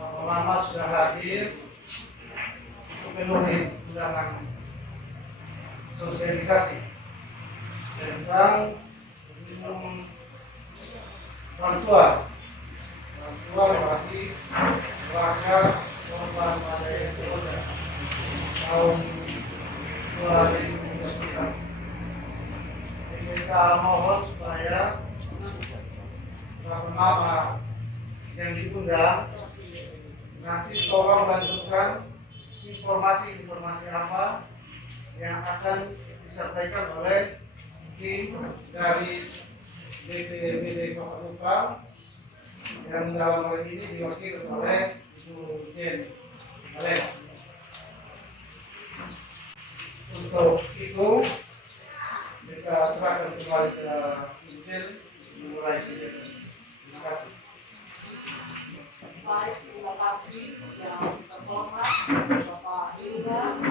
Lama sudah hadir untuk memenuhi undangan sosialisasi tentang bantuan bagi keluarga korban pada sebelumnya tahun 2009. Kita mohon supaya nama yang diundang nanti tolong lanjutkan informasi apa yang akan disampaikan oleh tim dari BPBD Kota Kupang yang dalam hal ini diwakili oleh Ibu Jen Alek. Untuk itu kita serahkan kembali ke Ibu Jen memulai kegiatan. Terima kasih. Baik, terima kasih yang terhormat Bapak Ilda,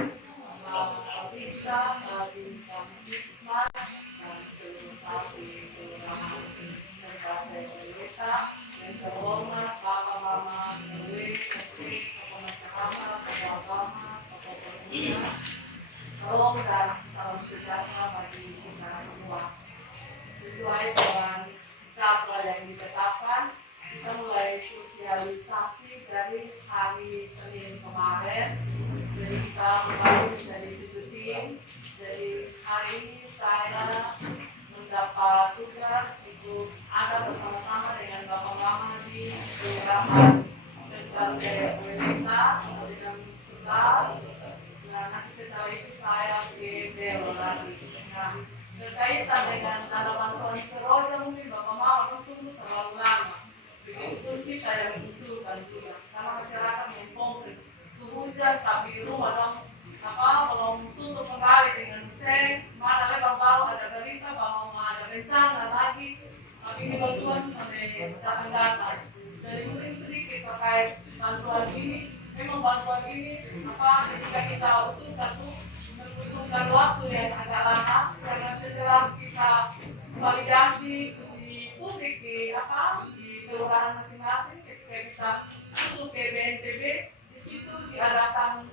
Bapak Bisa, dari Hikmat, dan seluruh staf di Kelurahan Merkasa, yang terhormat Bapak Mama, Tokoh masyarakat, tokoh agama, tokoh pemuda. Salam dan salam sejahtera bagi kita semua. Sesuai dengan jadwal yang ditetapkan, kita mulai sosialisasi dari hari Senin kemarin. Jadi kita mulai menjadi 7 tim. Jadi hari ini saya mendapat tugas ikut ada bersama-sama dengan Bapak Mama di Kelurahan Merkasa Welita dengan 11. Nah, nanti setelah itu saya ke Belo lagi. Nah, berkaitan dengan tanaman pohon seroja mungkin Bapak Mama tunggu terlalu lama. Begitu kita yang mengusulkan juga, karena masyarakat mengkomplain hujan tapi rumah dong belum tutup kembali dengan seng, mana lebar bau ada berita bahwa ada bencana lagi, tapi ini bantuan sampai datang-datang. Jadi mungkin sedikit terkait bantuan ini. Memang bantuan ini ketika kita usulkan tuh membutuhkan waktu yang agak lama, karena setelah kita validasi uji publik di kelurahan masing-masing, ketika kita masuk ke BNPB, di situ diadakan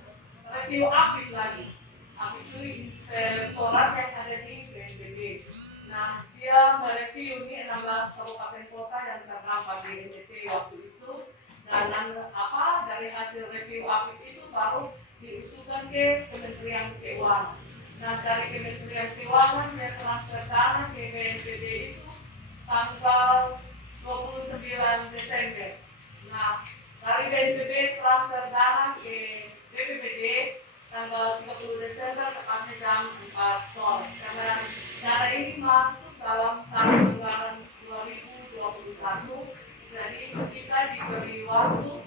review aktif lagi. Aktif itu inspektorat yang ada di BNPB. Nah, dia mereview ini 16 kabupaten kota yang terdampak di NTT waktu itu. Dan dari hasil review aktif itu baru diusulkan ke Kementerian Keuangan. Nah, dari Kementerian Keuangan yang transfer dana ke BNPB itu tanggal 29 Desember. Nah, dari BNPB transfer dana ke BPBD tanggal 30 Desember tepatnya jam 4 sore. Karena dana ini masuk dalam tahun anggaran 2021, jadi kita diberi waktu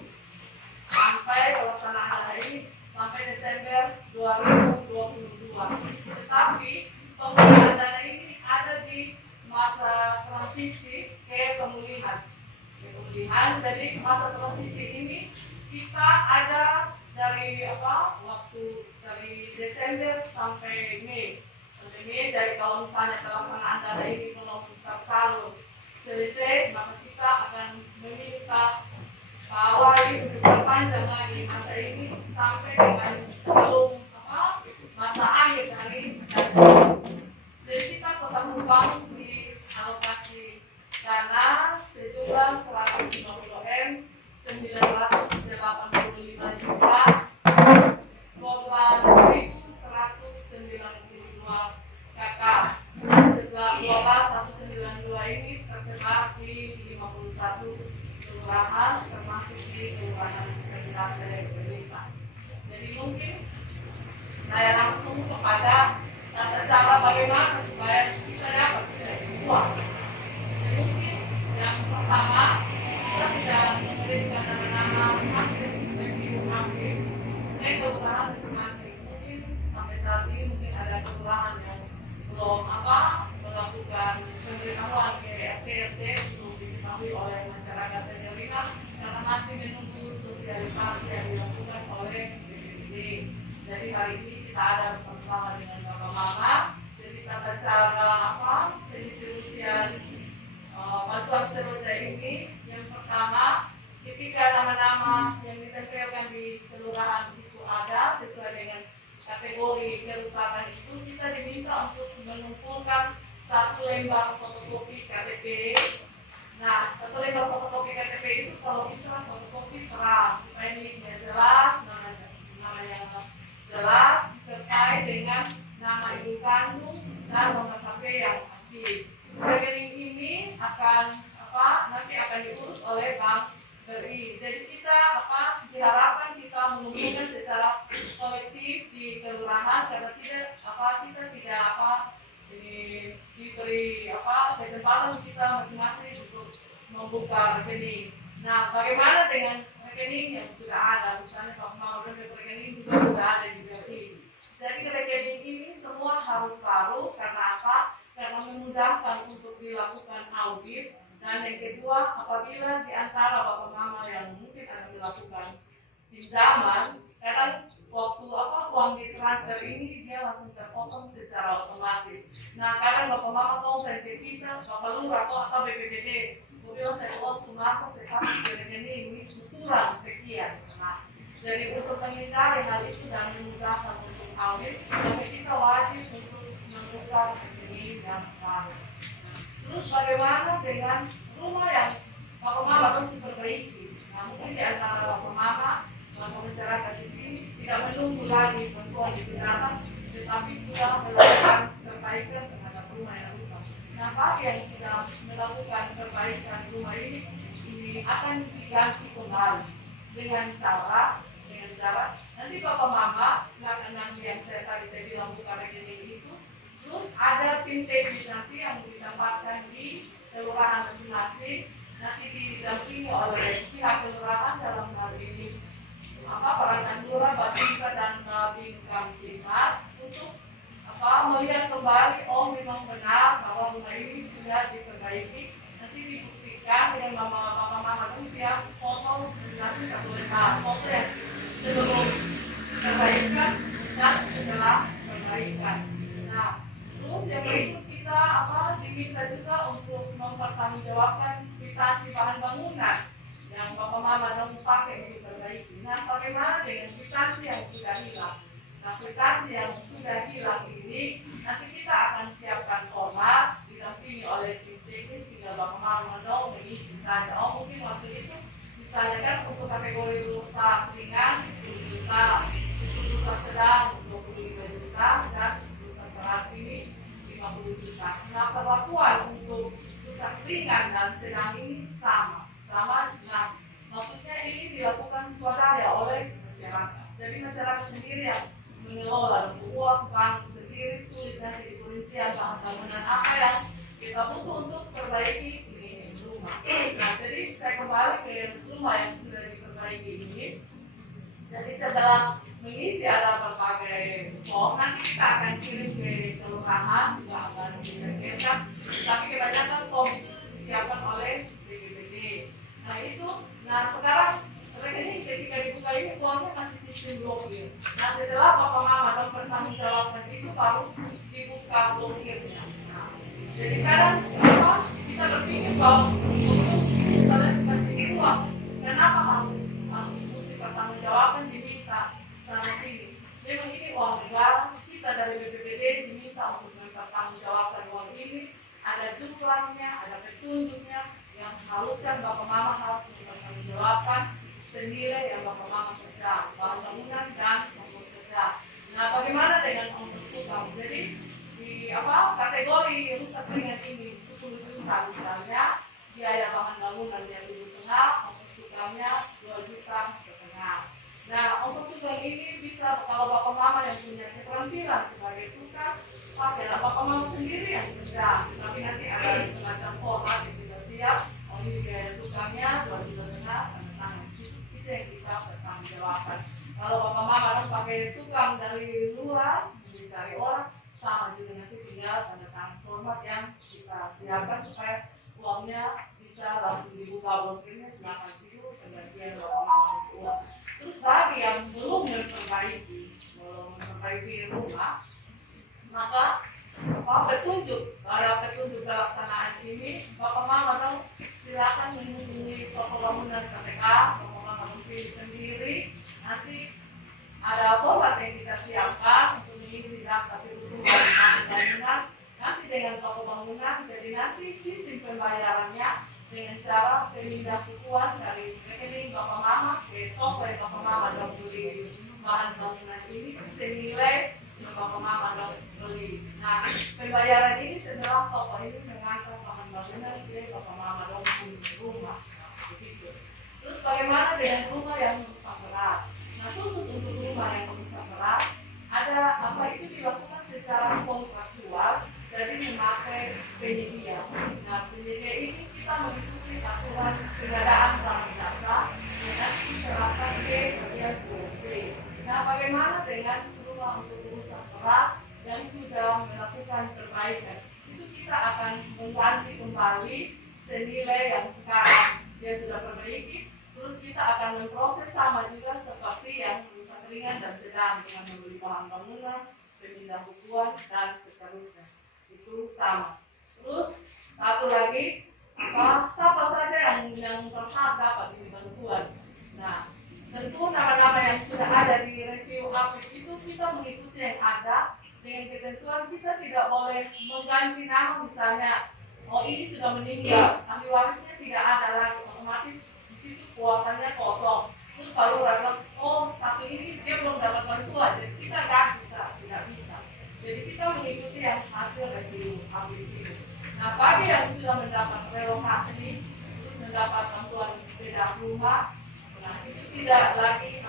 sampai pelaksanaan dana ini sampai Desember 2022. Tetapi penggunaan dana ini ada di masa transisi ke pemulihan. Jadi masa transisi ini kita ada dari waktu dari Desember sampai Mei. Sampai Mei, dari kalau misalnya pelaksanaan dana ini belum tersalur selesai, maka kita akan meminta Pak Wali untuk perpanjang lagi masa ini sampai dengan sebelum masa akhir dari jadi kita tetap membangun di alokasi dana sejumlah 150 M 985 juta 12.192 KK. Setelah 192 ini tersebar di 51 kelurahan termasuk di Kelurahan Merkasa Welita. Jadi mungkin saya langsung kepada tata cara bagaimana supaya kita dapat uang. Jadi mungkin yang pertama kita sudah memberikan nama hasil review aktif ke kelurahan masing-masing. Mungkin sampai saat ini mungkin ada kelurahan yang belum melakukan pemberitahuan ke RT untuk diketahui oleh masyarakat penerima karena masih menunggu sosialisasi yang dilakukan oleh BPBD. Jadi hari ini kita ada bersama dengan Bapak Mama. Jadi tata cara pendistribusian bantuan seroja ini yang pertama ketika nama-nama apabila di antara bapak mama yang mungkin akan melakukan pinjaman, kadang waktu uang ditransfer ini dia langsung terpotong secara otomatis. Nah, kadang bapak mama komplain ke kita, bapak lurah atau BPBD, bilang saya uang masuk tetapi ke rekening ini kurang sekian. Nah, jadi untuk menghindari hal itu dan memudahkan untuk audit, maka kita wajib untuk membuka rekening yang baru. Terus bagaimana dengan rumah yang bapak mama harus diperbaiki? Nah, mungkin di antara bapak mama masyarakat di sini tidak menunggu lagi bantuan digunakan, tetapi sudah melakukan perbaikan terhadap rumah yang rusak. Nah, bagi yang sudah melakukan perbaikan rumah ini akan diganti kembali dengan cara nanti bapak mama silakan nanti yang saya bilang buka rekening itu, terus ada tim teknis nanti yang ditempatkan di kelurahan masing-masing, nanti didampingi oleh pihak kelurahan dalam hal ini perangkat lurah, Babinsa dan Babinsa Kamtibmas untuk melihat kembali memang benar bahwa rumah ini sudah diperbaiki. Nanti dibuktikan dengan mama usia foto menjelaskan satu foto yang sebelum perbaikan dan setelah perbaikan. Nah, terus yang berikut kita diminta juga untuk mempertanggungjawabkan kwitansi bahan bangunan yang bapak mama dong pakai untuk perbaiki. Nah, bagaimana dengan kwitansi yang sudah hilang? Nah, kwitansi yang sudah hilang ini nanti kita akan siapkan format didampingi oleh tim teknis, tinggal bapak mama dong mengisi saja. Mungkin waktu itu misalnya kan untuk kategori rusak ringan 10 juta, untuk rusak sedang 25 juta, dan rusak berat ini 50 juta. Nah, perlakuan untuk rusak ringan dan sedang ini sama. Nah, maksudnya ini dilakukan swadaya oleh masyarakat. Jadi masyarakat sendiri yang mengelola uang bank sendiri, tulis nanti di perincian bahan bangunan apa yang kita butuh untuk perbaiki ini rumah. Nah, jadi saya kembali ke rumah yang sudah diperbaiki ini. Jadi setelah mengisi ada berbagai form, nanti kita akan kirim ke kelurahan, juga akan dikirimkan. Tapi kebanyakan form itu disiapkan oleh BPBD. Nah sekarang rekening ketika dibuka ini uangnya masih sistem blokir. Nah setelah bapak mama dan pertanggungjawabkan itu baru dibuka blokirnya. Nah, jadi kadang kita berpikir bahwa untuk misalnya seperti uang, kenapa harus mesti pertanggungjawabkan diminta sana sini? Memang ini uang negara, kita dari BPBD diminta untuk mempertanggungjawabkan uang ini. Ada jumlahnya, ada petunjuknya, yang haruskan bapak mama harus mempertanggungjawabkan senilai yang bapak mama kerja, bahan bangunan dan ongkos kerja. Nah, bagaimana dengan ongkos tukang? Jadi di kategori rusak ringan ini 10 juta misalnya, biaya bahan bangunan yang 2,5, ongkos tukangnya 2,5 juta. Nah, ongkos tukang ini bisa kalau bapak mama yang punya keterampilan sebagai tukang, pakailah bapak mama sendiri yang kerja. Tapi nanti ada semacam format yang kita siap. Ini biaya tukangnya 2,5 juta, tanda tangan. Itu yang kita bertanggungjawabkan. Kalau bapak mama harus pakai tukang dari luar, mencari orang, sama juga nanti tinggal tanda tangan format yang kita siapkan supaya uangnya bisa langsung dibuka blokirnya, silakan itu penggantian bapak mama uang. Terus bagi yang belum memperbaiki rumah, maka ada petunjuk pelaksanaan ini, bapak mama dong silakan menghubungi toko bangunan KPK, bapak mama pilih sendiri. Nanti ada format yang kita siapkan untuk mengisi daftar kebutuhan bangunan. Nanti dengan toko bangunan, jadi nanti sistem pembayarannya dengan cara pemindah bukuan dari rekening bapak mama ke toko yang bapak mama dong beli bahan bangunan ini senilai bapak mama dong beli. Nah, pembayaran ini setelah toko ini mengantar bahan bangunan ke bapak mama dong rumah. Begitu. Terus bagaimana dengan rumah yang rusak berat? Nah, khusus untuk rumah yang rusak berat, ada itu dilakukan secara kontraktual, jadi memakai penyedia. Nah, penyedia ini kita mengikuti aturan pengadaan barang jasa dengan diserahkan ke bagian UMP. Nah, bagaimana dengan rumah untuk rusak berat yang sudah melakukan perbaikan? Itu kita akan mengganti kembali senilai yang sekarang dia sudah perbaiki, terus kita akan memproses sama juga seperti yang rusak ringan dan sedang dengan membeli bahan bangunan, pemindah bukuan dan seterusnya. Itu sama. Terus satu lagi, siapa saja yang berhak dapat ini bantuan. Nah, tentu nama-nama yang sudah ada di review APIK itu kita mengikuti yang ada dengan ketentuan kita tidak boleh mengganti nama, misalnya oh ini sudah meninggal, ahli warisnya tidak ada lagi, otomatis di situ kuotanya kosong. Terus baru bilang oh satu ini dia belum dapat bantuan, jadi kita tidak bisa. Jadi kita mengikuti yang hasil review APIK itu. Nah, bagi yang sudah mendapat relokasi, terus mendapat bantuan sepeda rumah, nah itu tidak lagi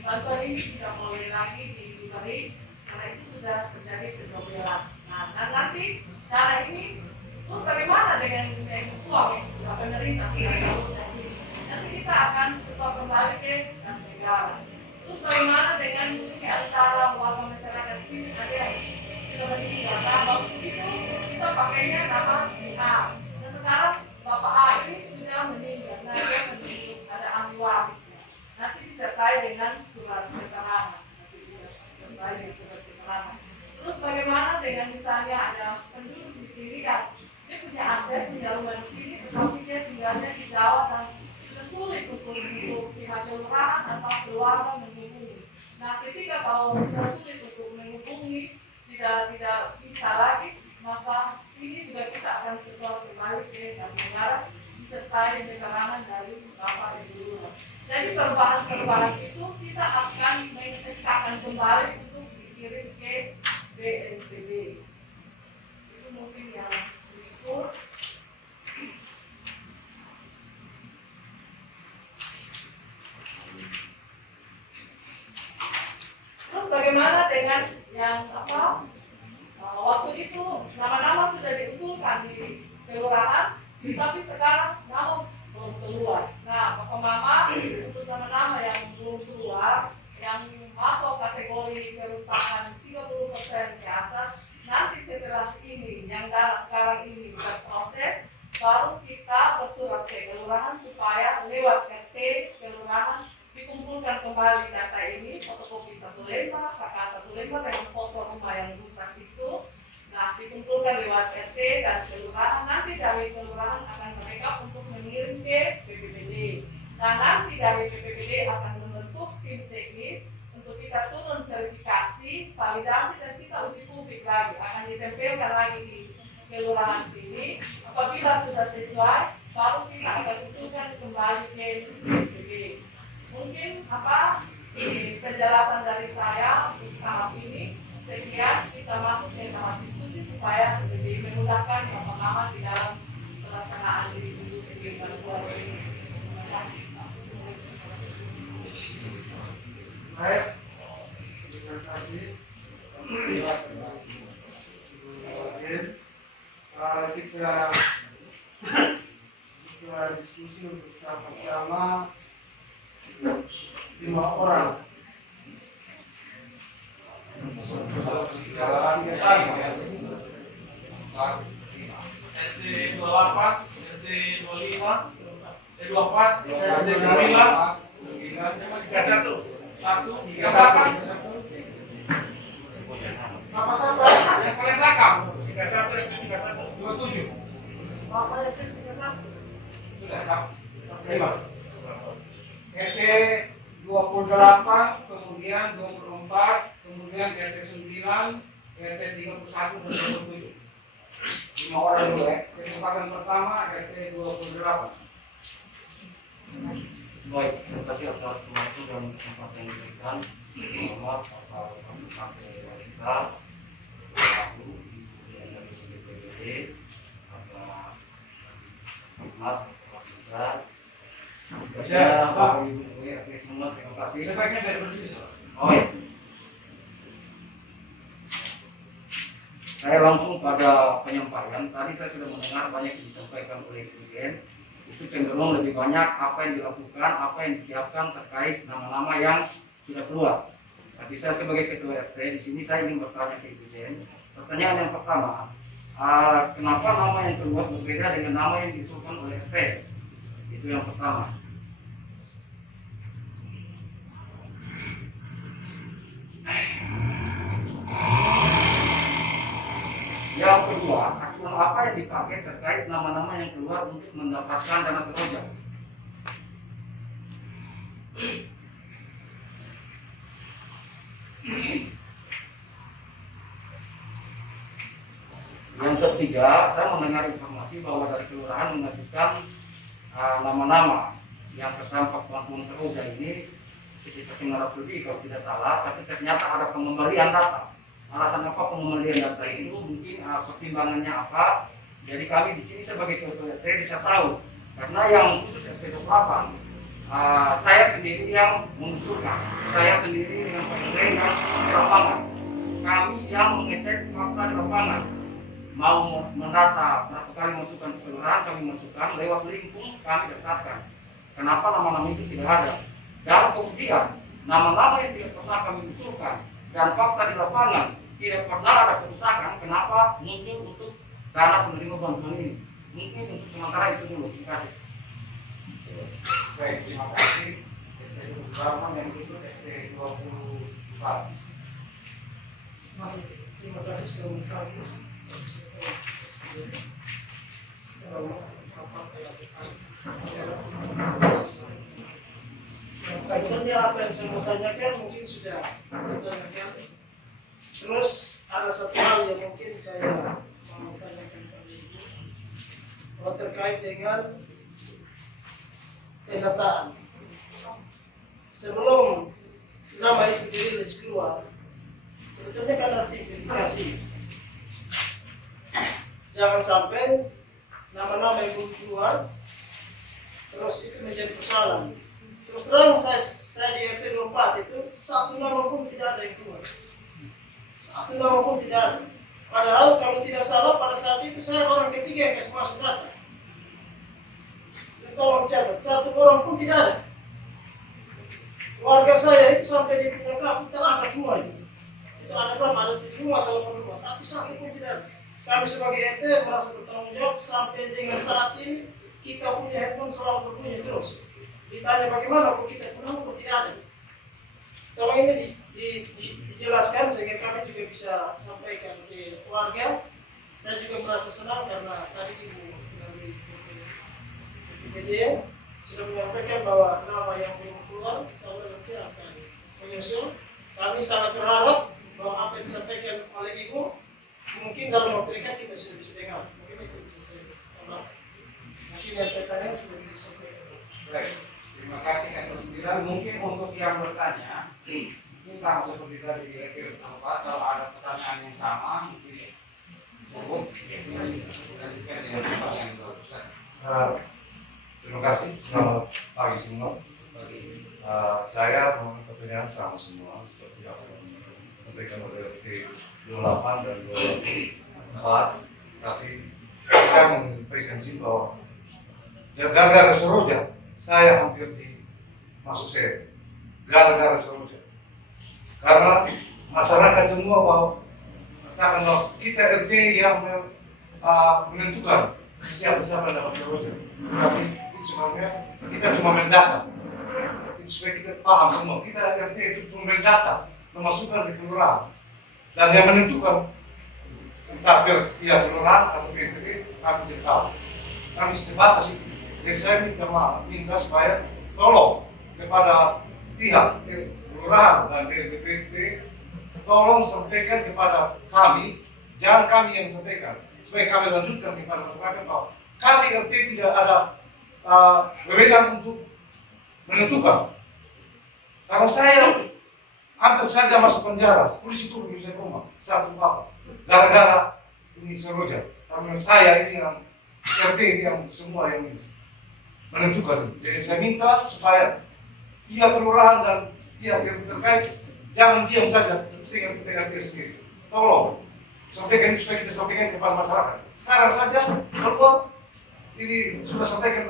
bantuan ini tidak boleh lagi diberi karena itu sudah terjadi pendobelan. Nah, dan nanti cara ini terus bagaimana dengan uang yang sudah pemerintah sudah tahu nanti kita akan setor kembali ke kas negara. Terus bagaimana dengan antara warga masyarakat sini ada yang sudah meninggal, nah waktu itu kita pakainya nama si A. Nah sekarang Bapak A ini sudah meninggal, nah dia menunjuk ada ahli warisnya. Nanti disertai dengan surat keterangan. Terus bagaimana dengan misalnya ada penduduk di sini yang dia punya aset, punya rumah di sini, tetapi dia tinggalnya di Jawa dan sudah sulit untuk pihak kelurahan atau keluarga menghubungi. Nah, ketika kalau sudah sulit untuk menghubungi, tidak bisa lagi, maka ini juga kita akan setor kembali ke negara disertai keterangan dari Bapak Ibu. Jadi perubahan itu kita akan menginvestasikan kembali untuk dikirim ke BNPB. Itu mungkin yang berikut. Terus bagaimana dengan yang waktu itu nama-nama sudah diusulkan di kelurahan, tapi sekarang nama belum keluar. Nah, Bapak Mama untuk nama-nama yang belum keluar, yang masuk kategori kerusakan 30% ke atas, nanti setelah ini, yang sekarang ini sudah proses, baru kita bersurat ke kelurahan supaya lewat RT kelurahan dikumpulkan kembali data ini, fotokopi 1 lembar, KK 1 lembar dengan foto rumah yang rusak itu. Nah, dikumpulkan lewat RT dan kelurahan, nanti dari kelurahan akan mereka untuk mengirim ke BPBD. Nah, nanti dari BPBD akan membentuk tim teknis untuk kita turun verifikasi, validasi, dan kita uji publik lagi. Akan ditempelkan lagi di kelurahan sini. Apabila sudah sesuai, baru kita akan usulkan kembali ke BPBD. Mungkin penjelasan dari saya untuk tahap ini. Sekian, kita masuk ke tahap diskusi supaya lebih memudahkan teman-teman di dalam pelaksanaan distribusi bantuan ini. Terima kasih. Baik, terima kasih. Kita diskusi untuk tahap pertama 5 orang. RT 28, RT 25, RT 24, RT 9, 31, 38. Apa siapa? Yang paling belakang 27. Apa yang bisa satu? sudah Kak. Terima. RT 28, kemudian 24, kemudian RT 9, RT 31 dan 27. 5 orang dulu ya. Kesempatan pertama RT 28. Baik, terima kasih atas waktu dan kesempatan yang diberikan. Selamat atas kasih wanita, pelaku, kemudian dari BPBD, Bapak Mas, Bapak Bisa. Ya, Bapak Ibu, RT semua, terima kasih. Sebaiknya dari berdiri. Oh ya. Saya langsung pada penyampaian. Tadi saya sudah mendengar banyak yang disampaikan oleh Dirjen. Itu cenderung lebih banyak apa yang dilakukan, apa yang disiapkan terkait nama-nama yang sudah keluar. Tapi saya sebagai ketua RT di sini saya ingin bertanya ke Dirjen. Pertanyaan yang pertama, kenapa nama yang keluar berbeda dengan nama yang diusulkan oleh RT? Itu yang pertama. Yang kedua, acuan apa yang dipakai terkait nama-nama yang keluar untuk mendapatkan dana seroja? Yang ketiga, saya mendengar informasi bahwa dari kelurahan mengajukan nama-nama yang terdampak bantuan seroja ini sekitar 900 lebih kalau tidak salah, tapi ternyata ada pengembalian data. Alasan apa pengembalian data itu? Mungkin pertimbangannya apa? Jadi kami di sini sebagai ketua RT bisa tahu, karena yang khusus RT 28 saya sendiri yang mengusulkan, saya sendiri dengan Pak RT yang di lapangan, kami yang mengecek fakta di lapangan, mau mendata berapa kali masukkan ke kelurahan, kami masukkan lewat link pun kami daftarkan. Kenapa nama-nama itu tidak ada? Dan kemudian nama-nama yang tidak pernah kami usulkan dan fakta di lapangan tidak pernah ada kerusakan, kenapa muncul untuk dana penerima bantuan ini? Mungkin untuk sementara itu dulu. Terima kasih. Baik, terima kasih. Beberapa yang berikut RT 24. Terima kasih sudah menghadir. Sebenarnya apa yang saya mau tanyakan mungkin sudah ditanyakan. Terus ada satu hal yang mungkin saya mau tanyakan pada Ibu, bahwa terkait dengan pendataan. Sebelum nama itu dirilis keluar, sebetulnya kan ada verifikasi. Jangan sampai nama-nama yang belum keluar, terus itu menjadi persoalan. Terus terang saya di RT 24 itu satu nama pun tidak ada yang keluar. Satu nama pun tidak ada. Padahal kalau tidak salah pada saat itu saya orang ketiga yang kasih masuk data. Tolong catat, satu orang pun tidak ada. Warga saya itu sampai di PKK terangkat semua itu. Itu ada berapa? Ada 7 rumah atau 8 rumah, tapi satu pun tidak ada. Kami sebagai RT merasa bertanggung jawab sampai dengan saat ini kita punya handphone selalu berbunyi terus. Ditanya bagaimana kok kita punya kok tidak ada. Tolong ini dijelaskan sehingga kami juga bisa sampaikan ke keluarga. Saya juga merasa senang karena tadi Ibu dari media sudah menyampaikan bahwa nama yang belum keluar insya Allah nanti akan menyusul. Kami sangat berharap bahwa apa yang disampaikan oleh Ibu mungkin dalam waktu dekat kita sudah bisa dengar. Mungkin itu bisa saya tambah. Mungkin yang saya tanya sudah bisa disampaikan. Baik, terima kasih yang ke-9. Mungkin untuk yang bertanya, ini sama seperti tadi di RT 4, kalau ada pertanyaan yang sama, mungkin cukup. Lanjutkan dengan pertanyaan yang bagus. Terima kasih, selamat pagi semua. Saya mohon pertanyaan sama semua seperti apa yang disampaikan oleh RT 28 dan 24. Tapi saya menyampaikan sih bahwa gara-gara Seroja saya hampir masuk sel. Gara-gara Seroja. Karena masyarakat semua bahwa karena kita RT yang menentukan siapa dapat Seroja. Tapi sebenarnya kita cuma mendata. Supaya kita paham semua, kita RT itu cuma mendata, memasukkan ke kelurahan. Dan yang menentukan entah kelurahan atau PPP, kami tidak tahu. Kami sebatas itu. Jadi saya minta supaya tolong kepada pihak kelurahan dan PPP, tolong sampaikan kepada kami, jangan kami yang sampaikan, supaya kami lanjutkan kepada masyarakat bahwa kami RT tidak ada wewenang untuk menentukan. Karena saya hampir saja masuk penjara, polisi turun di rumah, satu apa, gara-gara ini Seroja. Karena saya ini yang RT yang semua yang menentukan. Jadi saya minta supaya pihak kelurahan dan pihak yang terkait jangan diam saja, tinggal kita RT sendiri. Tolong sampaikan supaya kita sampaikan kepada masyarakat. Sekarang saja keluar ini sudah sampaikan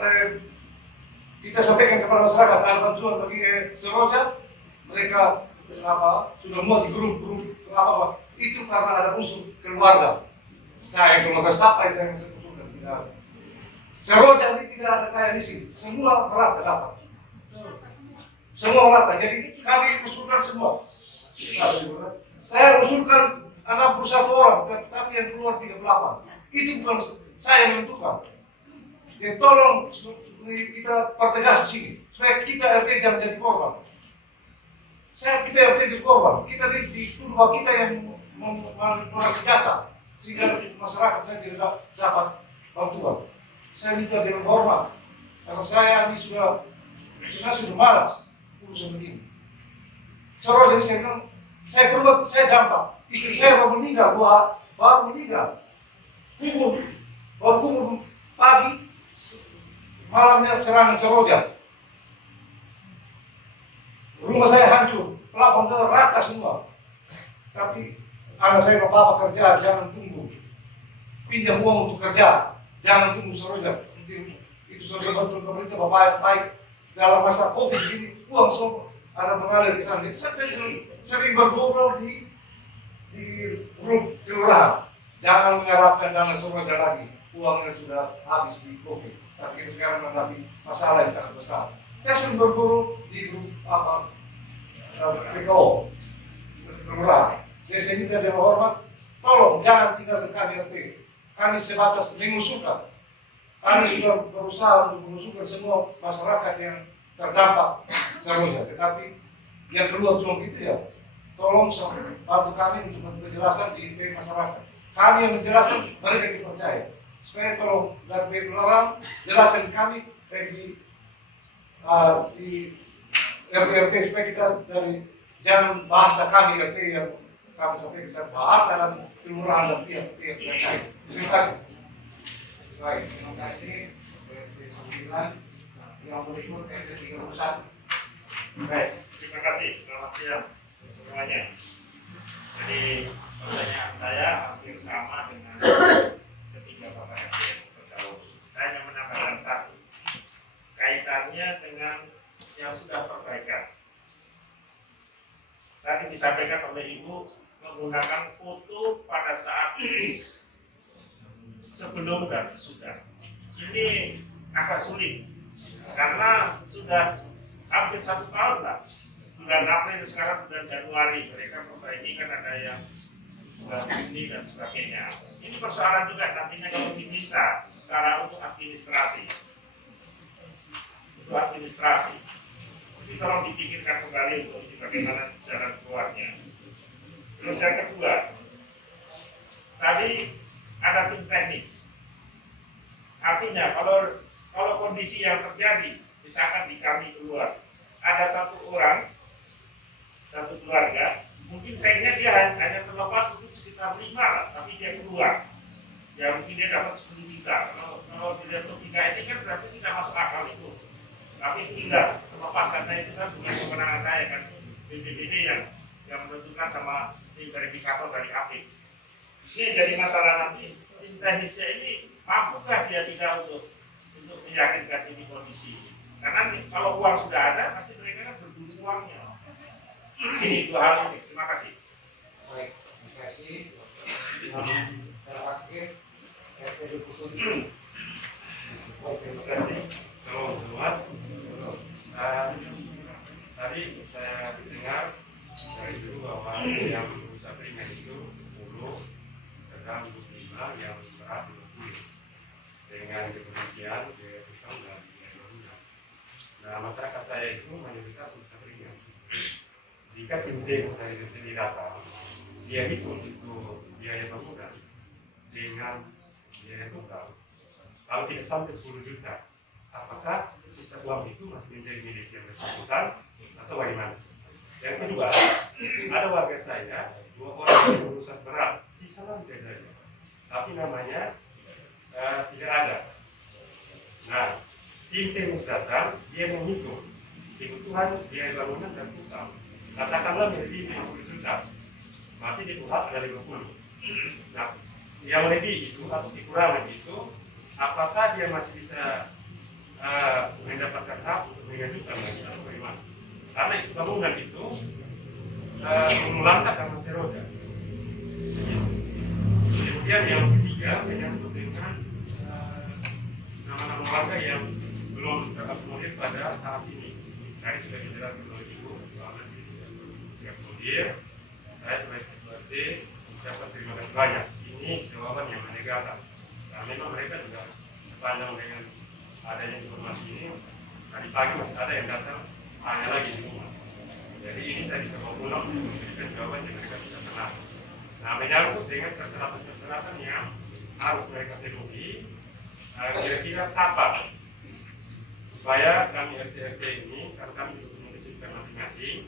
kita sampaikan kepada masyarakat ada bantuan bagi Seroja, mereka sudah muat di grup-grup itu karena ada unsur keluarga. Saya keluarga siapa yang saya masih usulkan tidak ada. Seroja ini tidak ada kaya miskin, semua merata dapat. Semua merata, jadi kami usulkan semua. Saya usulkan 61 orang, tapi yang keluar 38. Itu bukan saya yang menentukan. Jadi tolong kita pertegas di sini, supaya kita RT jangan jadi korban. Kita RT jadi korban, kita dituduh bahwa kita yang memanipulasi data, sehingga masyarakatnya tidak dapat bantuan. Saya minta dengan hormat, karena saya ini sudah malas urusan begini. Jadi saya bilang, saya dampak. Istri saya baru meninggal, baru meninggal. Kubur pagi, malamnya serangan seroja. Rumah saya hancur, plafon rata semua. Tapi anak saya bapak kerja, jangan tunggu. Pinjam uang untuk kerja, jangan tunggu seroja. Itu seroja bantuan pemerintah baik dalam masa COVID ini, uang semua ada mengalir ke sana. Saya sering bergurau di grup kelurahan. Jangan mengharapkan dana seroja lagi. Uangnya sudah habis di COVID. Tapi kita sekarang menghadapi masalah yang sangat besar. Saya sering berguru di grup PKO kelurahan. Jadi saya minta dengan hormat, tolong jangan tinggalkan kami RT. Kami sebatas mengusulkan. Kami sudah berusaha untuk mengusulkan semua masyarakat yang terdampak seroja. Tetapi yang keluar cuma gitu ya. Tolong bantu kami untuk penjelasan di masyarakat. Kami yang menjelaskan, mereka dipercaya. Supaya tolong dari pihak kelurahan jelaskan kami di RT supaya kita jangan bahasa kami RT yang kami sampai kita bahas dalam kelurahan dan pihak terkait. Terima kasih. Baik, terima kasih. RT 9 yang berikut RT 31. Baik, terima kasih. Selamat siang semuanya. Jadi pertanyaan saya hampir sama dengan ketiga Bapak RT tersebut. Saya hanya menambahkan satu, kaitannya dengan yang sudah perbaikan. Tadi disampaikan oleh Ibu menggunakan foto pada saat sebelum dan sesudah. Ini agak sulit karena sudah hampir 1 tahun lah. Bulan April sekarang bulan Januari mereka perbaiki, kan ada yang bulan Juni dan sebagainya. Ini persoalan juga nantinya kalau diminta secara untuk administrasi. Jadi tolong dipikirkan kembali untuk bagaimana jalan keluarnya. Terus yang kedua, tadi ada tim teknis. Artinya kalau kondisi yang terjadi, misalkan di kami keluar, ada satu orang, satu keluarga, mungkin sayangnya dia hanya terlepas mungkin sekitar 5 lah, tapi dia keluar. Ya mungkin dia dapat 10 juta. Kalau tidak untuk 3 ini kan berarti tidak masuk akal itu. Tapi tidak terlepas karena itu kan bukan kewenangan saya, kan BPBD yang menentukan sama tim verifikator dari APIK. Ini jadi masalah nanti tim teknisnya ini mampukah dia tidak untuk meyakinkan ini kondisi. Karena kalau uang sudah ada, pasti mereka kan berburu uangnya. Ini 2 hal ini. Terima kasih. Baik, terima kasih. Yang terakhir RT 27. Terima kasih. Salam hormat. Tadi saya dengar dari dulu bahwa yang rusak ringan itu 10, sedang 25, yang berat 20. Dengan demikian biaya tukang dan biaya bangunan. Nah, masyarakat saya itu mayoritas rusak ringan. Jika tim dari DPD datang, dia hitung itu biaya bangunan dengan biaya tukang, kalau tidak sampai 10 juta, apakah sisa uang itu masih menjadi milik yang bersangkutan atau bagaimana? Yang kedua, ada warga saya 2 orang yang berusaha berat, sisa lantai saja, tapi namanya tidak ada. Nah, tim teknis datang, dia menghitung kebutuhan biaya bangunan dan tukang. Katakanlah menjadi 50 juta, masih di hak ada 50. Nah, yang lebih itu atau kurang lebih itu, apakah dia masih bisa mendapatkan hak untuk mengajukan lagi atau bagaimana? Karena itu bangunan itu mengulantak karena seroja. Kemudian yang ketiga menyangkut dengan nama-nama warga yang belum terakomodir pada tahap ini. Saya sudah dijelaskan oleh Ibu bahwa nanti sudah terakomodir. Saya sebagai ketua RT ucapkan terima kasih banyak. Ini jawaban yang menegakkan. Karena memang mereka juga sepanjang dengan adanya informasi ini, tadi pagi masih ada yang datang tanya lagi di rumah. Jadi ini saya bisa bawa pulang untuk memberikan jawaban yang mereka bisa kenal. Nah, menyangkut dengan persyaratan-persyaratan yang harus mereka penuhi, kira-kira kapan supaya kami RT-RT ini, karena kami juga punya kesibukan masing-masing,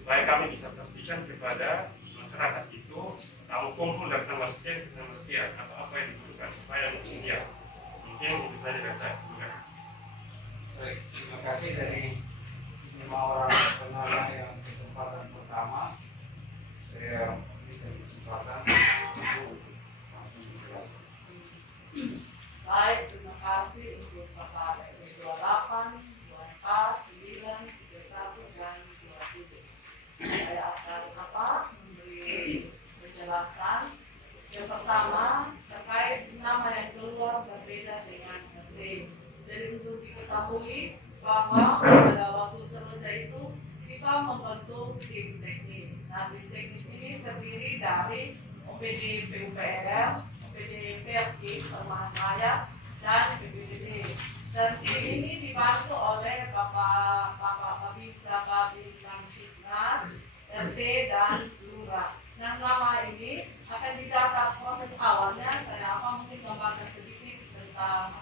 supaya kami bisa pastikan kepada masyarakat itu kamu kumpul dari tanggal sekian ke tanggal sekian atau apa yang dibutuhkan supaya dia mungkin itu saja dari saya. Terima kasih. Baik, terima kasih dari 5 orang penanya yang kesempatan pertama. Saya berikan kesempatan untuk langsung menjelaskan. Baik, terima kasih untuk Bapak RT 28, 24, 9, 31, dan 27. Saya akan memberi penjelasan. Yang pertama, terkait nama yang keluar berbeda dengan RT. Jadi untuk diketahui bahwa pada waktu Seroja itu kita membentuk tim teknis. Nah, tim teknis ini terdiri dari OPD PUPR, OPD PRK, Perumahan Rakyat, dan BPBD. Dan tim ini dibantu oleh Bapak Babinsa, Babinkamtibnas, RT, dan Lurah. Nah, nama ini akan didata proses awalnya. Saya mungkin gambarkan sedikit tentang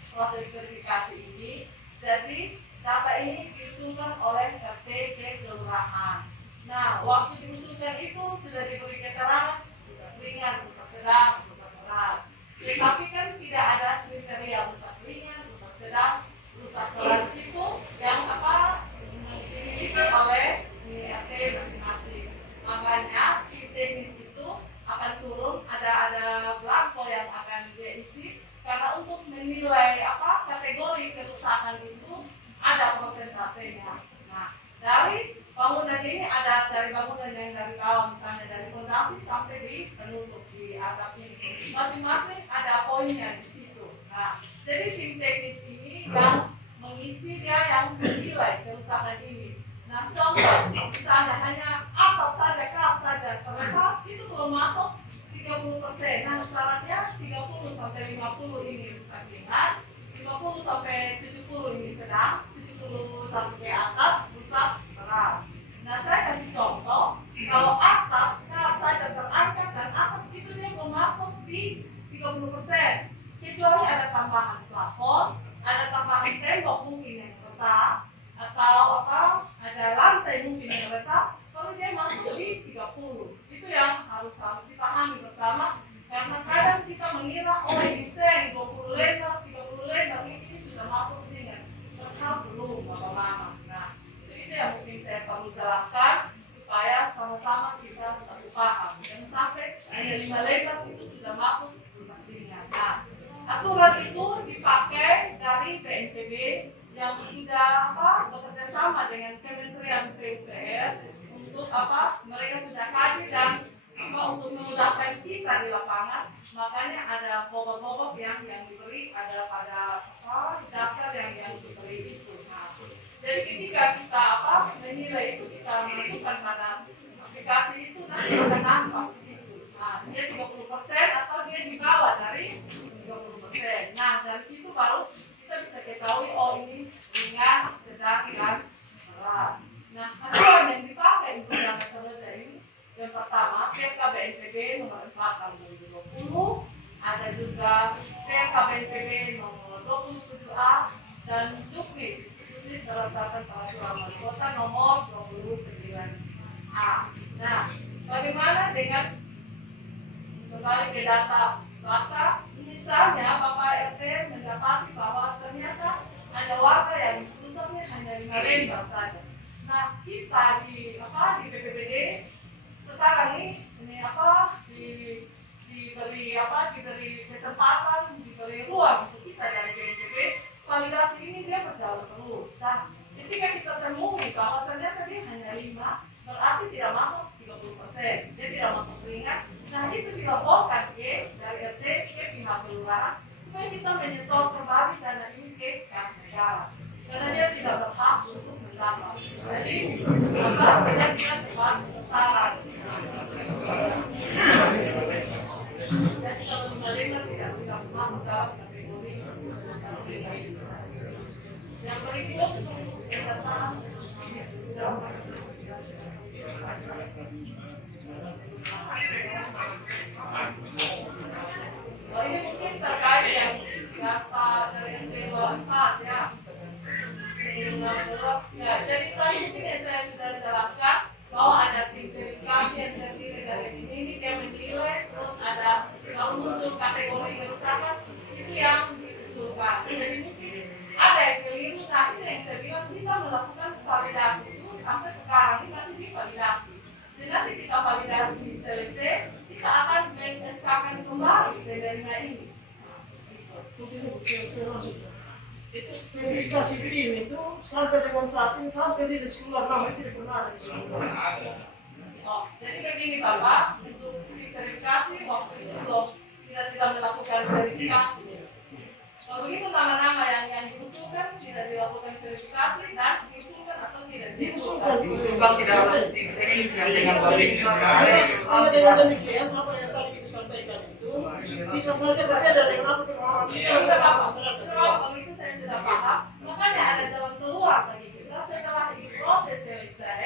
proses verifikasi ini. Jadi data ini diusulkan oleh RT ke kelurahan. Nah, waktu diusulkan itu sudah diberi keterangan rusak ringan, rusak sedang, rusak berat. Tetapi kan tidak ada kriteria rusak ringan, rusak sedang, rusak berat itu yang dimiliki oleh RT masing-masing. Makanya tim teknis itu akan turun, ada belangko yang akan diisi karena untuk menilai kategori kerusakan itu ada persentasenya. Nah, dari bangunan ini ada dari bangunan yang dari bawah, misalnya dari fondasi sampai di penutup di atap ini, masing-masing ada poinnya di situ. Nah, jadi tim teknis ini yang mengisi, dia yang menilai kerusakan ini. Nah, contoh misalnya hanya atap saja, kap saja terlepas, itu belum masuk 30%. Nah, syaratnya 30 sampai 50 ini rusak ringan, 50 sampai 70 ini sedang, 70 sampai ke atas rusak berat. Nah, saya kasih contoh, kalau atap kap saja terangkat dan atap itu dia belum masuk di 30%, kecuali ada tambahan plafon, ada tambahan tembok mungkin yang retak, atau ada lantai mungkin yang retak, kalau dia masuk di 30. Itu yang harus dipahami bersama, karena kadang kita mengira ini desain 20 lembar, 30 lembar ini sudah masuk dengan terhal belum lama-lama. Nah, itu yang mungkin saya perlu jelaskan supaya sama-sama kita satu paham. Jangan sampai hanya 5 lembar itu sudah masuk rusak ringan. Nah, aturan itu dipakai dari BNPB yang sudah bekerja sama dengan Kementerian PUPR untuk mereka sudah kaji dan untuk memudahkan kita di lapangan. Makanya ada bobot-bobot yang diberi, ada pada daftar yang diberi itu. Nah, jadi ketika kita menilai itu, kita masukkan pada aplikasi itu, nanti akan nampak di situ. Nah, dia 30% atau dia di bawah dari 30%. Nah, dari situ baru kita bisa ketahui ini ringan, sedang, dan berat. Nah, aturan yang dipakai untuk dana Seroja ini, yang pertama PK BNPB nomor 4 tahun 2020, ada juga PK BNPB nomor 27A dan Juknis berdasarkan peraturan wali kota nomor 29A. Nah, bagaimana dengan kembali ke data? Maka misalnya Bapak RT mendapati bahwa ternyata ada warga yang rusaknya hanya 5 lembar saja. Nah, kita di BPBD sekarang ini diberi kesempatan, diberi ruang untuk kita dari BNPB. Validasi ini dia berjalan terus. Nah, ketika kita temui bahwa ternyata dia hanya 5, berarti tidak masuk 30%, dia tidak masuk ringan. Nah, itu dilaporkan dari RT ke pihak kelurahan supaya kita menyetor kembali dana ini Jadi apa tidak tepat sasaran. Jadi kalau pemerintah tidak masuk dalam kategori usaha pribadi. Yang berikut yang pertama ini mungkin terkait yang data dari MT24 ya. Ya, jadi tadi mungkin yang saya sudah jelaskan bahwa ada tim verifikasi yang terdiri dari ini yang menilai, terus ada kalau muncul kategori kerusakan itu yang diusulkan. Jadi mungkin ada yang keliru. Nah itu yang saya bilang kita melakukan validasi itu sampai sekarang ini masih divalidasi. Jadi nanti kita validasi selesai, kita akan men-SK-kan kembali BDNA ini. Itu verifikasi BIM itu sampai dengan saat ini sampai di sekolah nama itu tidak pernah ada di sekolah. Oh, jadi begini Bapak, untuk verifikasi waktu itu belum kita tidak melakukan verifikasi. Kalau begitu nama-nama yang diusulkan tidak dilakukan verifikasi dan diusulkan atau tidak diusulkan. Diusulkan tidak terintegrasi dengan baik. Saya dengan demikian apa yang tadi Ibu sampaikan itu bisa saja berbeda dengan apa pemahaman kita. Sudah Bapak, kalau itu saya sudah paham. Makanya ada jalan keluar bagi kita setelah proses selesai,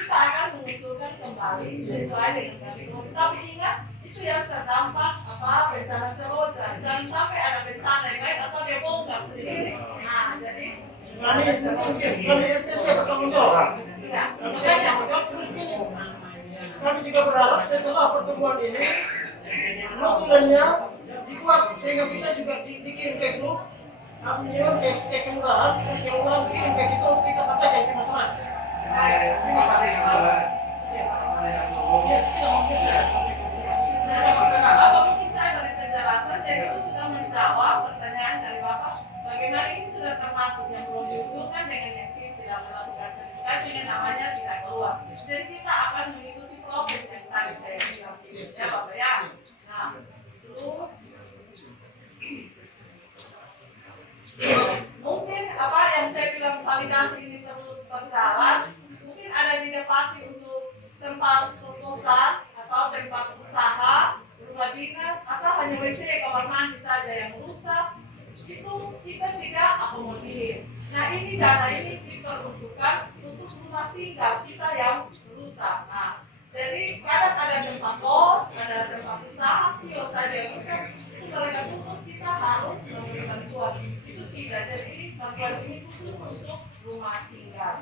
kita akan mengusulkan kembali sesuai dengan kategori. Tapi ingat itu yang terdampak bencana seroja. Jangan sampai ada bencana yang lain atau dia bongkar sendiri. Nah, jadi kami RTC bertanggung jawab. ya, Kami saya bertanggung jawab terus ini. Kami juga berharap setelah pertemuan ini notulennya dibuat sehingga bisa juga dikirim ke grup, artinya ke kelurahan, terus kelurahan kirim ke kita untuk kita sampaikan ke masyarakat. Ini pada yang kedua. Ya, tidak mungkin saya sampaikan. Bapak mungkin saya beri penjelasan, jadi itu sudah menjawab pertanyaan dari Bapak. Bagaimana ini sudah termasuk yang belum diusulkan dengan yang tidak melakukan verifikasi dengan namanya tidak keluar. Jadi kita akan mengikuti proses yang tadi saya bilang. Ya Bapak ya. Nah, terus mungkin apa yang saya bilang validasi ini terus berjalan, mungkin ada didapati untuk tempat kos-kosan atau tempat usaha, rumah dinas, atau hanya WC kamar mandi saja yang rusak, itu kita tidak akomodir. Nah ini dana ini diperuntukkan untuk rumah tinggal kita yang rusak. Nah, jadi kadang ada tempat kos, ada tempat usaha, kios saja yang rusak, itu mereka tutup, kita harus memberi bantuan. Itu tidak, jadi bantuan ini khusus untuk rumah tinggal.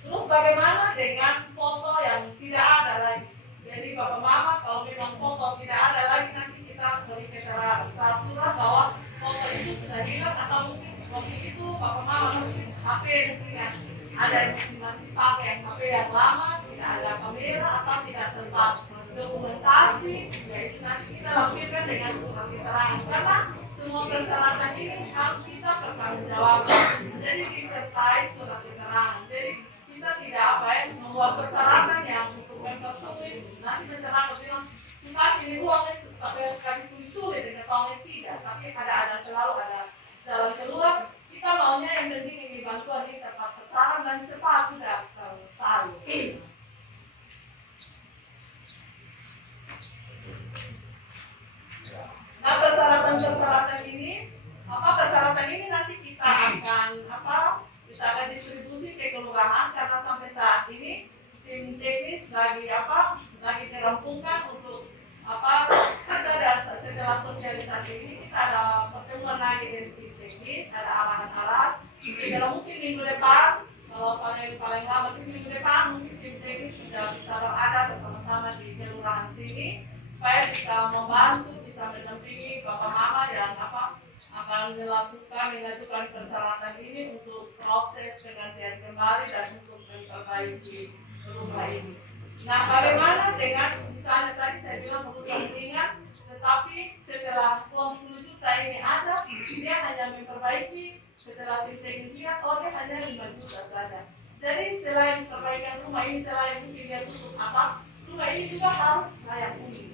Terus bagaimana dengan foto yang tidak ada lagi? Jadi Bapak Mama kalau memang foto tidak ada lagi nanti kita beri keterangan surat bahwa foto itu sudah hilang atau mungkin waktu itu Bapak Mama masih HP mungkin ya ada yang masih pakai HP yang lama, tidak ada kamera atau tidak sempat dokumentasi, yaitu nanti kita lakukan dengan surat keterangan karena semua persyaratan ini harus kita bertanggungjawabkan. Jadi disertai surat keterangan. Jadi kita tidak membuat persyaratan yang untuk mempersulit. Nanti masyarakat bilang suka sini uangnya kasih sulit dengan uangnya tidak. Tapi selalu ada jalan keluar. Kita maunya yang penting ini bantuan ini tepat sasaran dan cepat sudah tersalur. Nah persyaratan ini nanti kita akan distribusi ke kelurahan karena sampai saat ini tim teknis lagi dirampungkan untuk kita setelah sosialisasi ini kita ada pertemuan lagi dengan tim teknis, ada arahan-arahan sehingga mungkin minggu depan kalau paling lama itu minggu depan mungkin tim teknis sudah bisa berada bersama-sama di kelurahan sini supaya bisa membantu, bisa mendampingi Bapak Mama yang akan mengajukan persyaratan ini untuk proses penggantian kembali dan untuk memperbaiki rumah ini. Nah, bagaimana dengan misalnya tadi saya bilang urusan ringan, tetapi setelah uang 10 juta ini ada, dia hanya memperbaiki setelah tim teknis lihat, dia hanya 5 juta saja. Jadi selain perbaikan rumah ini, selain mungkin dia tutup atap, rumah ini juga harus layak huni.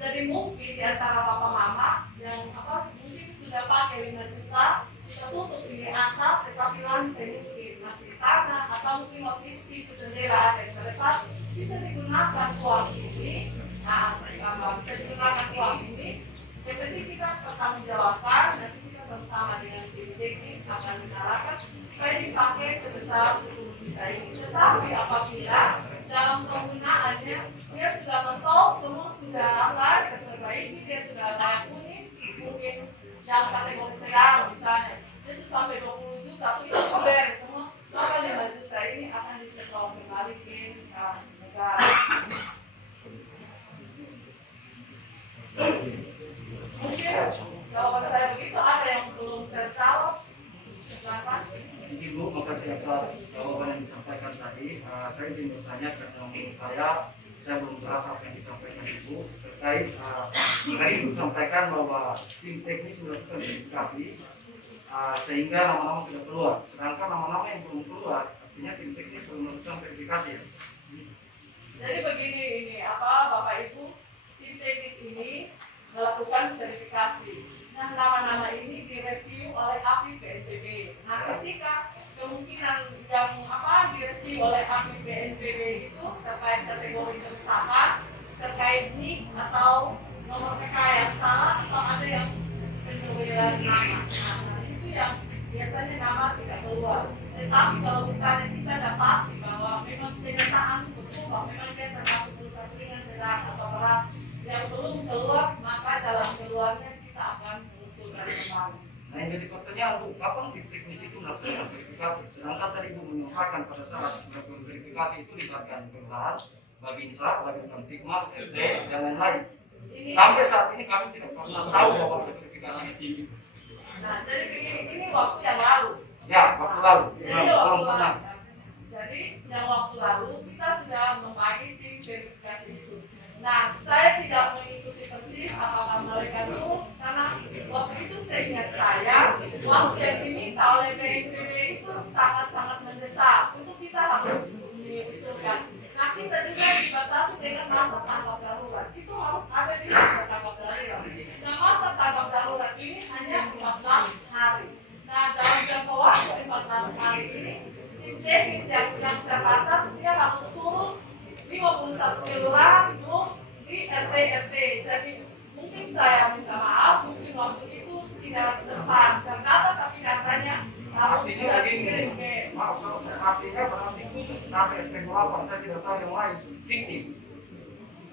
Jadi mungkin di antara Bapak Mama yang mungkin sudah pakai 5 juta, kita tutup ini atap, tetapi lantai mungkin masih tanah atau mungkin waktu itu pintu jendela ada yang terlepas, bisa digunakan uang ini. Nah, kalau bisa digunakan uang ini, yang penting kita pertanggungjawabkan, nanti kita sama-sama dengan tim teknis akan menyalakan supaya dipakai sebesar 10 juta ini. Tetapi apabila dalam penggunaannya dia sudah mentok, semua sudah terperbaiki, dia sudah layak kuning, mungkin dalam kategori sedang misalnya, dia sudah sampai 20 juta, tapi kita sudah beres semua, maka 5 juta ini akan disetor kembali ke kas negara. Mungkin jawaban saya begitu, ada yang belum terjawab. Silakan. Ibu, makasih atas jawaban yang disampaikan tadi. Saya ingin bertanya karena menurut saya belum jelas apa yang disampaikan Ibu terkait tadi Ibu sampaikan bahwa tim teknis melakukan verifikasi sehingga nama-nama sudah keluar. Sedangkan nama-nama yang belum keluar, artinya tim teknis belum melakukan verifikasi. Jadi begini ini Bapak Ibu, tim teknis ini melakukan verifikasi. Nah, nama-nama ini direview oleh API BNPB. Nah, ketika kemungkinan yang direview oleh API BNPB itu terkait kategori tersangka, terkait NIK atau nomor KK yang salah, atau ada yang penjualan nama. Nah, itu yang biasanya nama tidak keluar. Tetapi kalau misalnya kita dapati bahwa memang kenyataan betul bahwa memang dia termasuk perusahaan ringan, sedang atau berat yang belum keluar, maka jalan keluarnya kita akan mengusulkan kembali. Nah, yang jadi pertanyaan Bu, kapan tim teknis itu melakukan verifikasi? Sedangkan tadi Bu menyampaikan pada saat melakukan verifikasi itu libatkan Kelurahan, Babinsa, Badan Kamtibmas, RT, dan lain-lain. Sampai saat ini kami tidak pernah tahu bahwa verifikasi itu. Nah, jadi ini waktu yang lalu. Ya, waktu lalu. Belum pernah. Jadi yang waktu lalu kita sudah membagi tim verifikasi itu. Nah, saya tidak mengikuti persis apakah mereka dulu, karena waktu itu seingat saya, waktu yang diminta oleh BNPB itu sangat-sangat mendesak untuk kita harus mengusulkan. Nah, kita juga dibatasi dengan masa tanggap darurat. Itu harus ada di masa tanggap darurat. Nah, masa tanggap darurat ini hanya 14 hari. Nah, dalam jangka waktu 14 hari ini, tim teknis yang terbatas dia harus turun 51 kelurahan belum di RT. Jadi mungkin saya minta maaf, mungkin waktu itu tidak sempat terdata, tapi datanya harus sudah dikirim ke. Maaf, kalau saya artinya berarti khusus RT 28, saya tidak tahu yang lain, fiktif.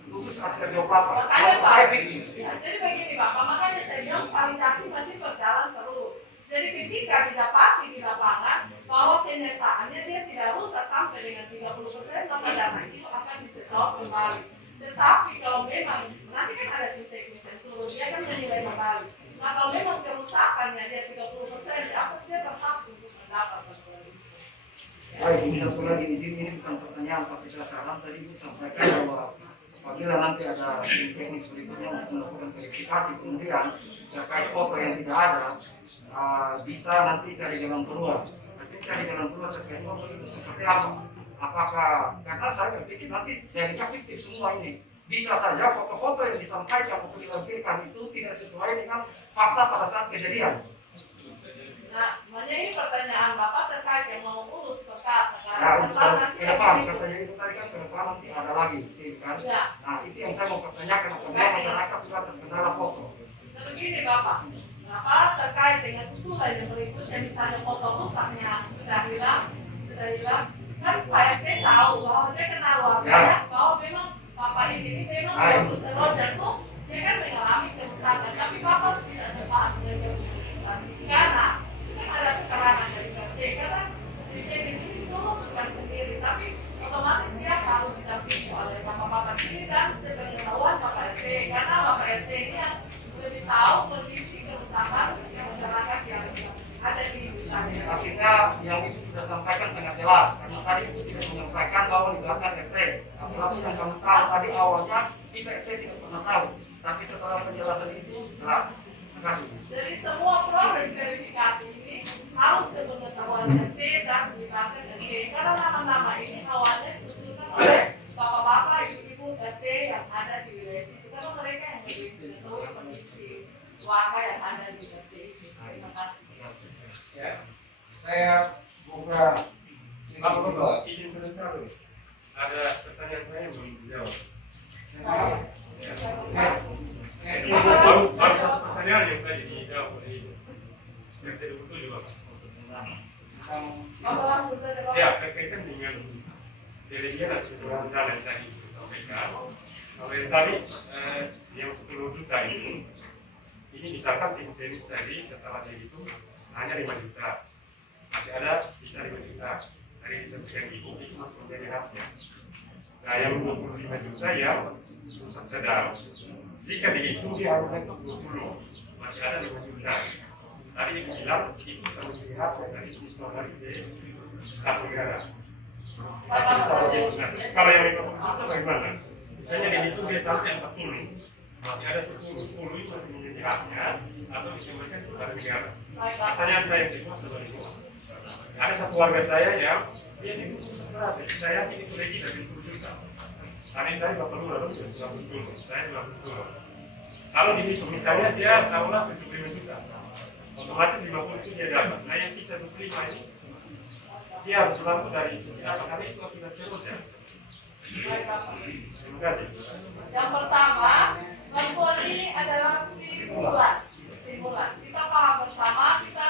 Khusus RT 28, Makanya Pak, saya fiktif. ya, jadi begini Pak, makanya saya bilang validasi masih berjalan terus. Jadi ketika didapati di lapangan bahwa kenyataannya dia tidak rusak sampai dengan 30%, maka dana itu akan disetor kembali. Tetapi kalau memang nanti kan ada tim teknis yang turun, dia kan menilai kembali. Nah, kalau memang kerusakannya dia 30%, di atas dia berhak untuk mendapat kembali. Baik, ini satu lagi izin, ini bukan pertanyaan tapi saya saran tadi Ibu sampaikan bahwa apabila nanti ada tim teknis berikutnya untuk melakukan verifikasi kemudian terkait foto yang tidak ada, bisa nanti cari jalan keluar. Nanti cari jalan keluar terkait foto itu seperti apa? Apakah, karena saya berpikir nanti jadinya fiktif semua ini. Bisa saja foto-foto yang disampaikan untuk dilampirkan itu tidak sesuai dengan fakta pada saat kejadian. Nah, makanya ini pertanyaan Bapak terkait yang mau urus perkasa. Ya, untuk ke depan, katanya itu tadi kan ke depan nanti ada lagi, kan? Ya. Nah, itu yang saya mau pertanyakan, apabila masyarakat sudah terkendala foto. Nah, begini Bapak, terkait dengan usulan yang berikutnya, misalnya foto rusaknya sudah hilang, kan Pak RT tahu bahwa dia kenal warganya, bahwa memang Bapak ini memang waktu selonjak itu dia kan mengalami kerusakan, tapi Bapak tidak sempat dengan kerusakan karena kan ada keterangan dari RT, karena di sini turun bukan sendiri, tapi otomatis dia harus didampingi oleh bapak-bapak sini dan sepengetahuan Bapak RT, karena Bapak RT ini yang lebih tahu kondisi kerusakan masyarakat yang ada di wilayah. Akhirnya yang Ibu sudah sampaikan sangat jelas, karena tadi Ibu tidak menyampaikan bahwa libatkan RT. Apalagi yang kami tahu tadi awalnya kita RT tidak pernah tahu, tapi setelah penjelasan itu jelas. Terima kasih. Jadi semua proses verifikasi ini harus sepengetahuan RT dan melibatkan RT, karena nama-nama ini awalnya diusulkan oleh bapak-bapak, ibu-ibu RT yang ada di wilayah situ, karena mereka yang lebih mengetahui kondisi warga yang ada di RT. Terima kasih. Ya, saya buka singkat izin sebentar dulu. Ada pertanyaan saya yang belum dijawab. Baru satu pertanyaan yang tadi dijawab oleh Ibu. Saya tidak betul juga, Pak. Bapak langsung saja, Bapak. Ya, berkaitan dengan delegian atau keterangan yang tadi disampaikan. Kalau yang tadi yang 10 juta ini misalkan tim tenis tadi setelah dia itu hanya 5 juta, masih ada sisa 5 juta. Tadi disampaikan Ibu itu masih menjadi haknya. Nah, yang 25 juta yang rusak sedang. Jika dihitung dia harusnya 20, masih ada 5 juta. Tadi Ibu bilang itu bisa menjadi haknya dari distorsi di kas negara. Kalau yang 50 juta bagaimana? Misalnya dihitung dia sampai 40, masih ada 10 itu masih menjadi haknya atau dikembalikan kepada negara. Pertanyaan saya yang kedua seperti itu. Ada satu warga saya yang dia dihukum seberat, saya ini kolegi dari 10 juta. Hari ini tadi Bapak Lurah sudah betul, saya sudah betul. Kalau dihitung misalnya dia tahulah 75 juta, otomatis 50 itu dia dapat. Nah yang sisa 25 ini dia harus berlaku dari sisi apa? Karena itu akibat cerut ya. Terima kasih. Yang pertama, bantuan ini adalah stimulan. Kita paham bersama, kita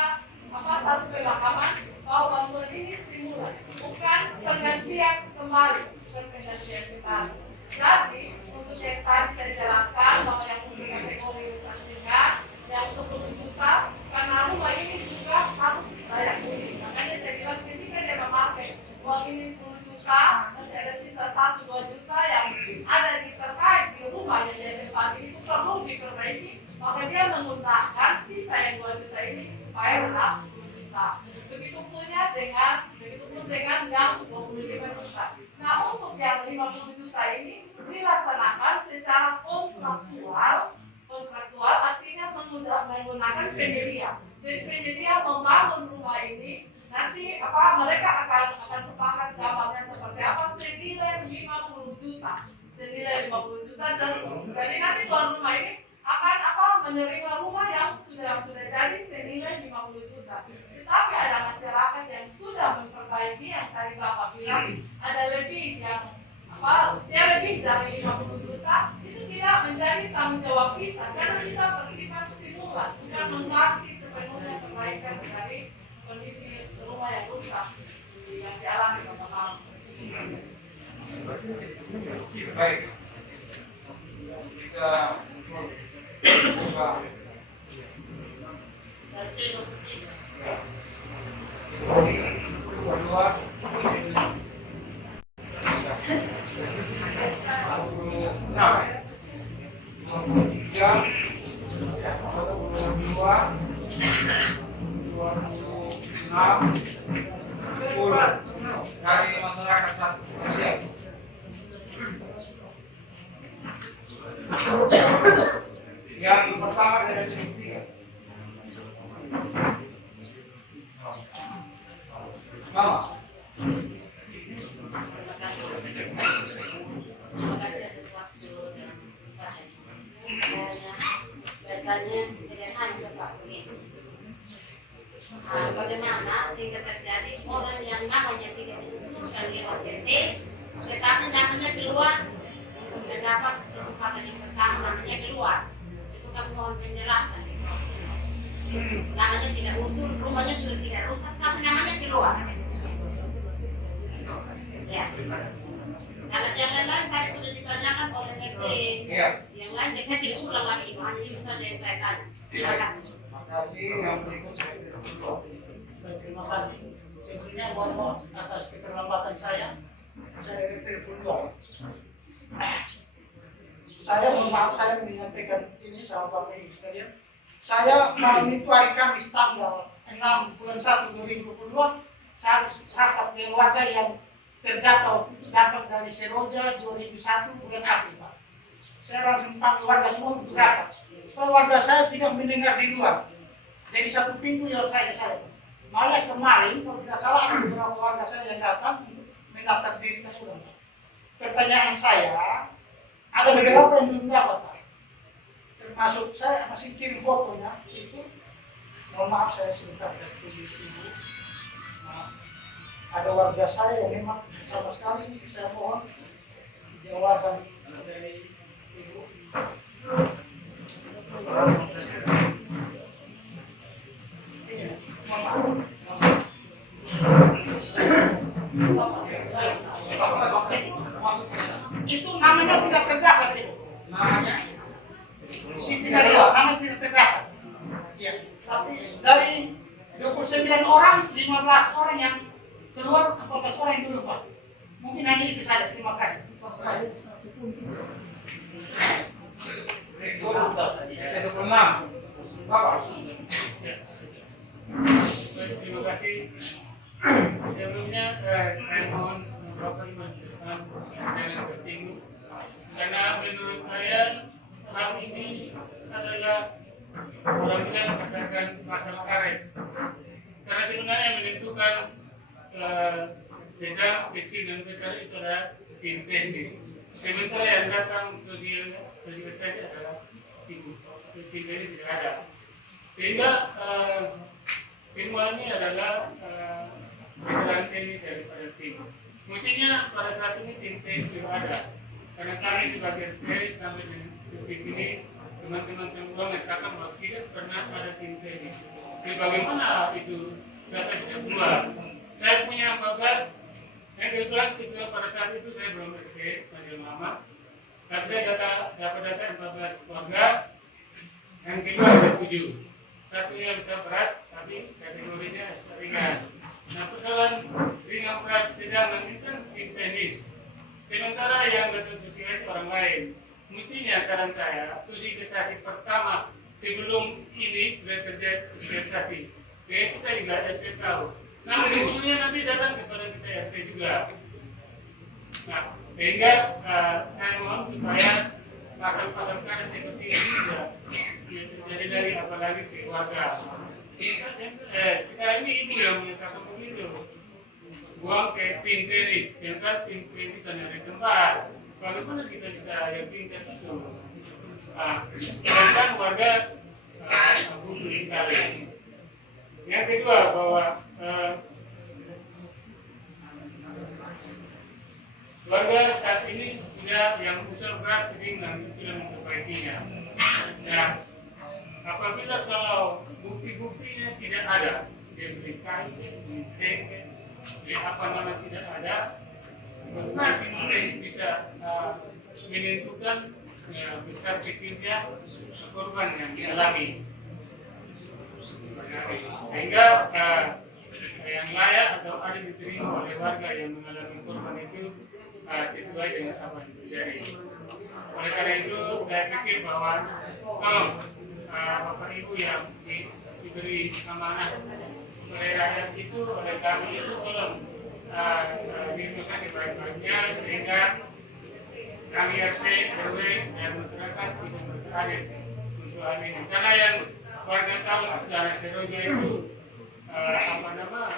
satu pemahaman bahwa bantuan ini stimulan, bukan penggantian kembali, bukan penggantian sekali. Jadi untuk yang tadi saya jelaskan bahwa yang untuk kategori rusak ringan yang 10 juta, karena rumah ini juga harus layak huni. Makanya saya bilang ketika dia memakai uang ini 10 juta, masih ada sisa 1-2 juta yang ada di terkait di rumah yang dia tempati itu perlu diperbaiki, maka dia menggunakan sisa yang 2 juta ini supaya benar 10 juta. Begitupun dengan yang 25 juta. Nah untuk yang 50 juta ini dilaksanakan secara kontraktual artinya menggunakan penyedia. Jadi penyedia membangun rumah ini, nanti mereka akan sepakat gambarnya seperti apa, senilai 50 juta. Senilai 50 juta dan jadi nanti tuan rumah ini akan menerima rumah yang sudah jadi senilai 50 juta. Tetapi ada masyarakat yang sudah memperbaiki yang tadi Bapak bilang ada lebih yang dia lebih dari 50 juta, itu tidak menjadi tanggung jawab kita karena kita bersifat stimulan, bukan mengganti sepenuhnya perbaikan dari kondisi rumah yang rusak yang dialami Bapak. Baik. Kita buka. Kedua. Dari masyarakat satu siap. Yang pertama dari tiga. Mama. Terima kasih atas waktu dan kesempatan. Datanya sederhana seperti ini. Bagaimana sehingga terjadi orang yang namanya tidak diusulkan lewat RT, tetapi namanya keluar untuk mendapat kesempatan yang pertama namanya keluar. Itu kami mohon penjelasan. Namanya tidak usul, rumahnya juga tidak rusak, tapi namanya keluar. Ya. Kalau yang lain tadi sudah ditanyakan oleh RT yang lain, jadi saya tidak ulang lagi, hanya itu saja yang saya tanya. Terima kasih. Terima kasih. Yang berikut saya tidak berdoa. Terima kasih. Sebelumnya mohon maaf atas keterlambatan saya telepon dua. Saya mohon maaf saya menyampaikan ini sama Bapak Ibu sekalian. Saya malam itu hari Kamis tanggal 6 bulan 1 2022 saya harus rapat keluarga yang terdata dapat dari Seroja 2001 bulan April, Pak. Saya langsung panggil warga semua untuk rapat. Supaya warga saya tidak mendengar di luar. Jadi satu pintu lewat saya. Malah kemarin, kalau tidak salah ada beberapa warga saya yang datang untuk mendaftar diri ke Sudan. Pertanyaan saya, ada beberapa yang belum dapat, Pak. Termasuk saya masih kirim fotonya itu. Mohon maaf saya sebentar kasih tunjuk ibu. Nah, ada warga saya yang memang sama sekali saya mohon jawaban dari Ibu. Itu namanya tidak terdaftar itu. Namanya Siti Nadia, namanya tidak terdaftar. Ya, tapi dari 29 orang, 15 orang yang keluar, 14 orang yang dulu Pak. Mungkin hanya itu saja. Terima kasih. Saya satu pun tidak. Itu 26. Bapak. Terima kasih. Sebelumnya saya mohon beberapa masukan jangan tersinggung karena menurut saya hal ini adalah orang bilang katakan pasal karet karena sebenarnya menentukan sedang, kecil dan besar itu adalah tim teknis. Sementara yang datang sosial saja adalah tim teknis tidak ada. Sehingga semua ini adalah kesalahan teknis daripada tim. Mestinya pada saat ini tim teknis tidak ada. Karena kami sebagai RT sampai detik ini teman-teman semua mengatakan bahwa tidak pernah ada tim teknis. Jadi bagaimana itu data bisa keluar? Saya punya 14. Yang kebetulan pada saat itu saya belum RT, panggil mama. Tapi saya dapat data 14 keluarga. Yang kedua ada 7. Satu yang bisa berat, tapi kategorinya ringan. Nah, persoalan ringan, berat, sedang ini kan tim teknis. Sementara yang datang sosial itu orang lain. Mestinya saran saya, sosialisasi pertama sebelum ini sudah terjadi sosialisasi. Jadi kita juga RT tahu. Namun ujungnya nanti datang kepada kita RT juga. Nah, sehingga saya mohon supaya pasal-pasal karet seperti ini tidak terjadi lagi, apalagi ke warga. Sekarang ini ibu yang menyatakan begitu. Buang ke tim tenis, sementara tim tenis hanya di tempat. Bagaimana kita bisa yakinkan itu? Sedangkan warga butuh sekali. Yang kedua bahwa warga saat ini sudah yang usaha berat sering dan sudah memperbaikinya. Nah, apabila kalau bukti-buktinya tidak ada, dia beli kain, beli seng, beli apa nama tidak ada, bagaimana tim bisa menentukan besar kecilnya korban yang dialami? Sehingga yang layak atau ada diterima oleh warga yang mengalami korban itu sesuai dengan apa yang terjadi. Oleh karena itu saya pikir bahwa tolong Bapak Ibu yang diberi amanah oleh rakyat itu, oleh kami itu tolong diedukasi baik-baiknya sehingga kami RT, RW dan masyarakat bisa bersadar untuk hal ini. Karena yang warga tahu dana seroja itu apa nama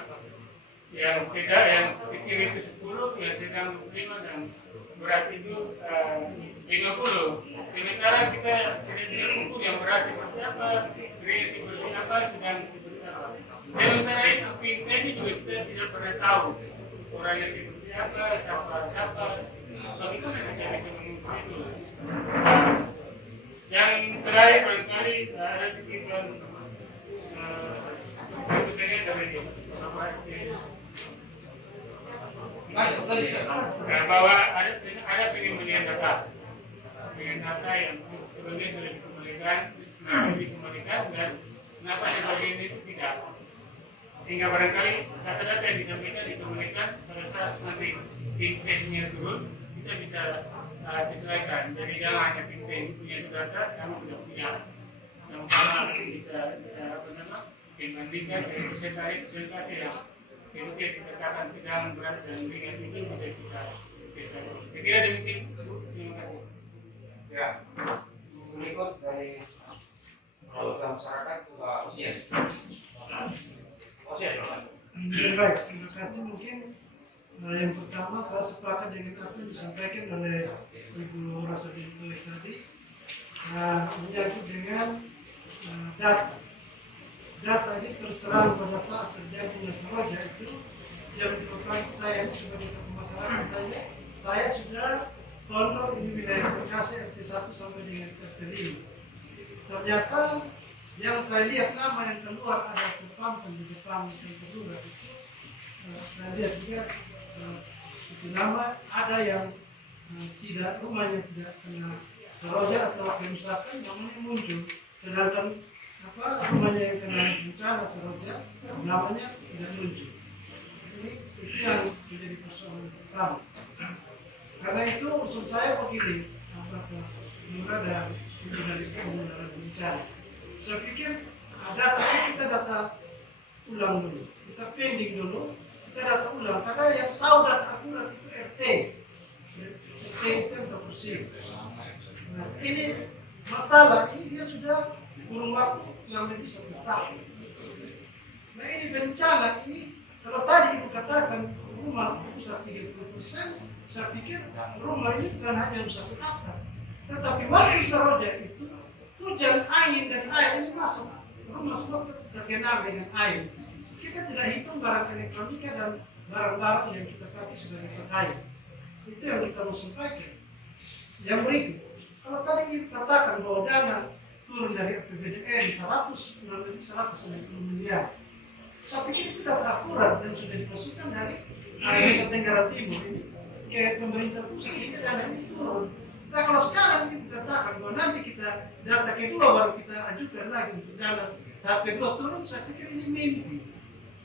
yang sedang, yang kecil itu 10, yang sedang 5 dan berat itu 50. Sementara kita tidak ukur yang berat seperti apa, gede seperti apa, sedang seperti apa. Sementara itu kita ini juga kita tidak pernah tahu orangnya seperti apa, siapa. Bagaimana kita bisa mengukur itu? Yang terakhir barangkali ada titipan berikutnya dari Bapak RT. Bahwa ada penyembelihan data yang sebagian sudah dikembalikan dan kenapa sebagian itu tidak, hingga barangkali data-data yang disampaikan dikembalikan pada saat nanti tim teknisnya turun kita bisa sesuaikan. Jadi jangan hanya tim teknis punya data, kamu sudah punya sama-sama bisa membandingkan presentasi yang sedikit dikatakan sedang, berat dan ringan itu bisa kita sesuaikan. Kira demikian. Terima kasih. Ya, berikut dari anggota masyarakat Osias. Baik, terima kasih. Mungkin yang pertama saya sepakat dengan apa yang disampaikan oleh Ibu Rasa Bintu tadi, menyangkut dengan data. Data ini terus terang pada saat terjadinya seroja itu jam 2 pagi saya sebagai tokoh masyarakat saya sudah kontrol di wilayah Bekasi RT 1 sampai dengan RT 5. Ternyata yang saya lihat nama yang keluar ada terpampang di depan yang kedua itu saya lihat juga itu nama ada yang tidak rumahnya tidak kena seroja atau kerusakan namanya muncul, sedangkan rumahnya yang kena bencana seroja namanya tidak muncul. Itu yang menjadi persoalan pertama. Karena itu usul saya begini, apakah murah dan dari pengelolaan bencana. Saya pikir data kita data ulang dulu, kita pending dulu, kita data ulang. Karena yang tahu data akurat itu RT itu yang persis. Nah, ini masalah ini dia sudah kurun waktu yang lebih 1 tahun. Nah ini bencana ini kalau tadi ibu katakan rumah rusak 30%, saya pikir rumah ini bukan hanya rusak atap, tetapi waktu seroja itu hujan, angin dan air ini masuk rumah semua terkena dengan air. Kita tidak hitung barang elektronika dan barang-barang yang kita pakai sebagai terkait. Itu yang kita mau sampaikan. Yang berikut, kalau tadi ibu katakan bahwa dana turun dari APBDN 190 miliar. Saya pikir itu data akurat dan sudah dimasukkan dari Nusa Tenggara Timur ini ke pemerintah pusat sehingga dana ini turun. Nah kalau sekarang ibu katakan bahwa nanti kita data kedua baru kita ajukan lagi untuk dana tahap kedua turun, saya pikir ini mimpi.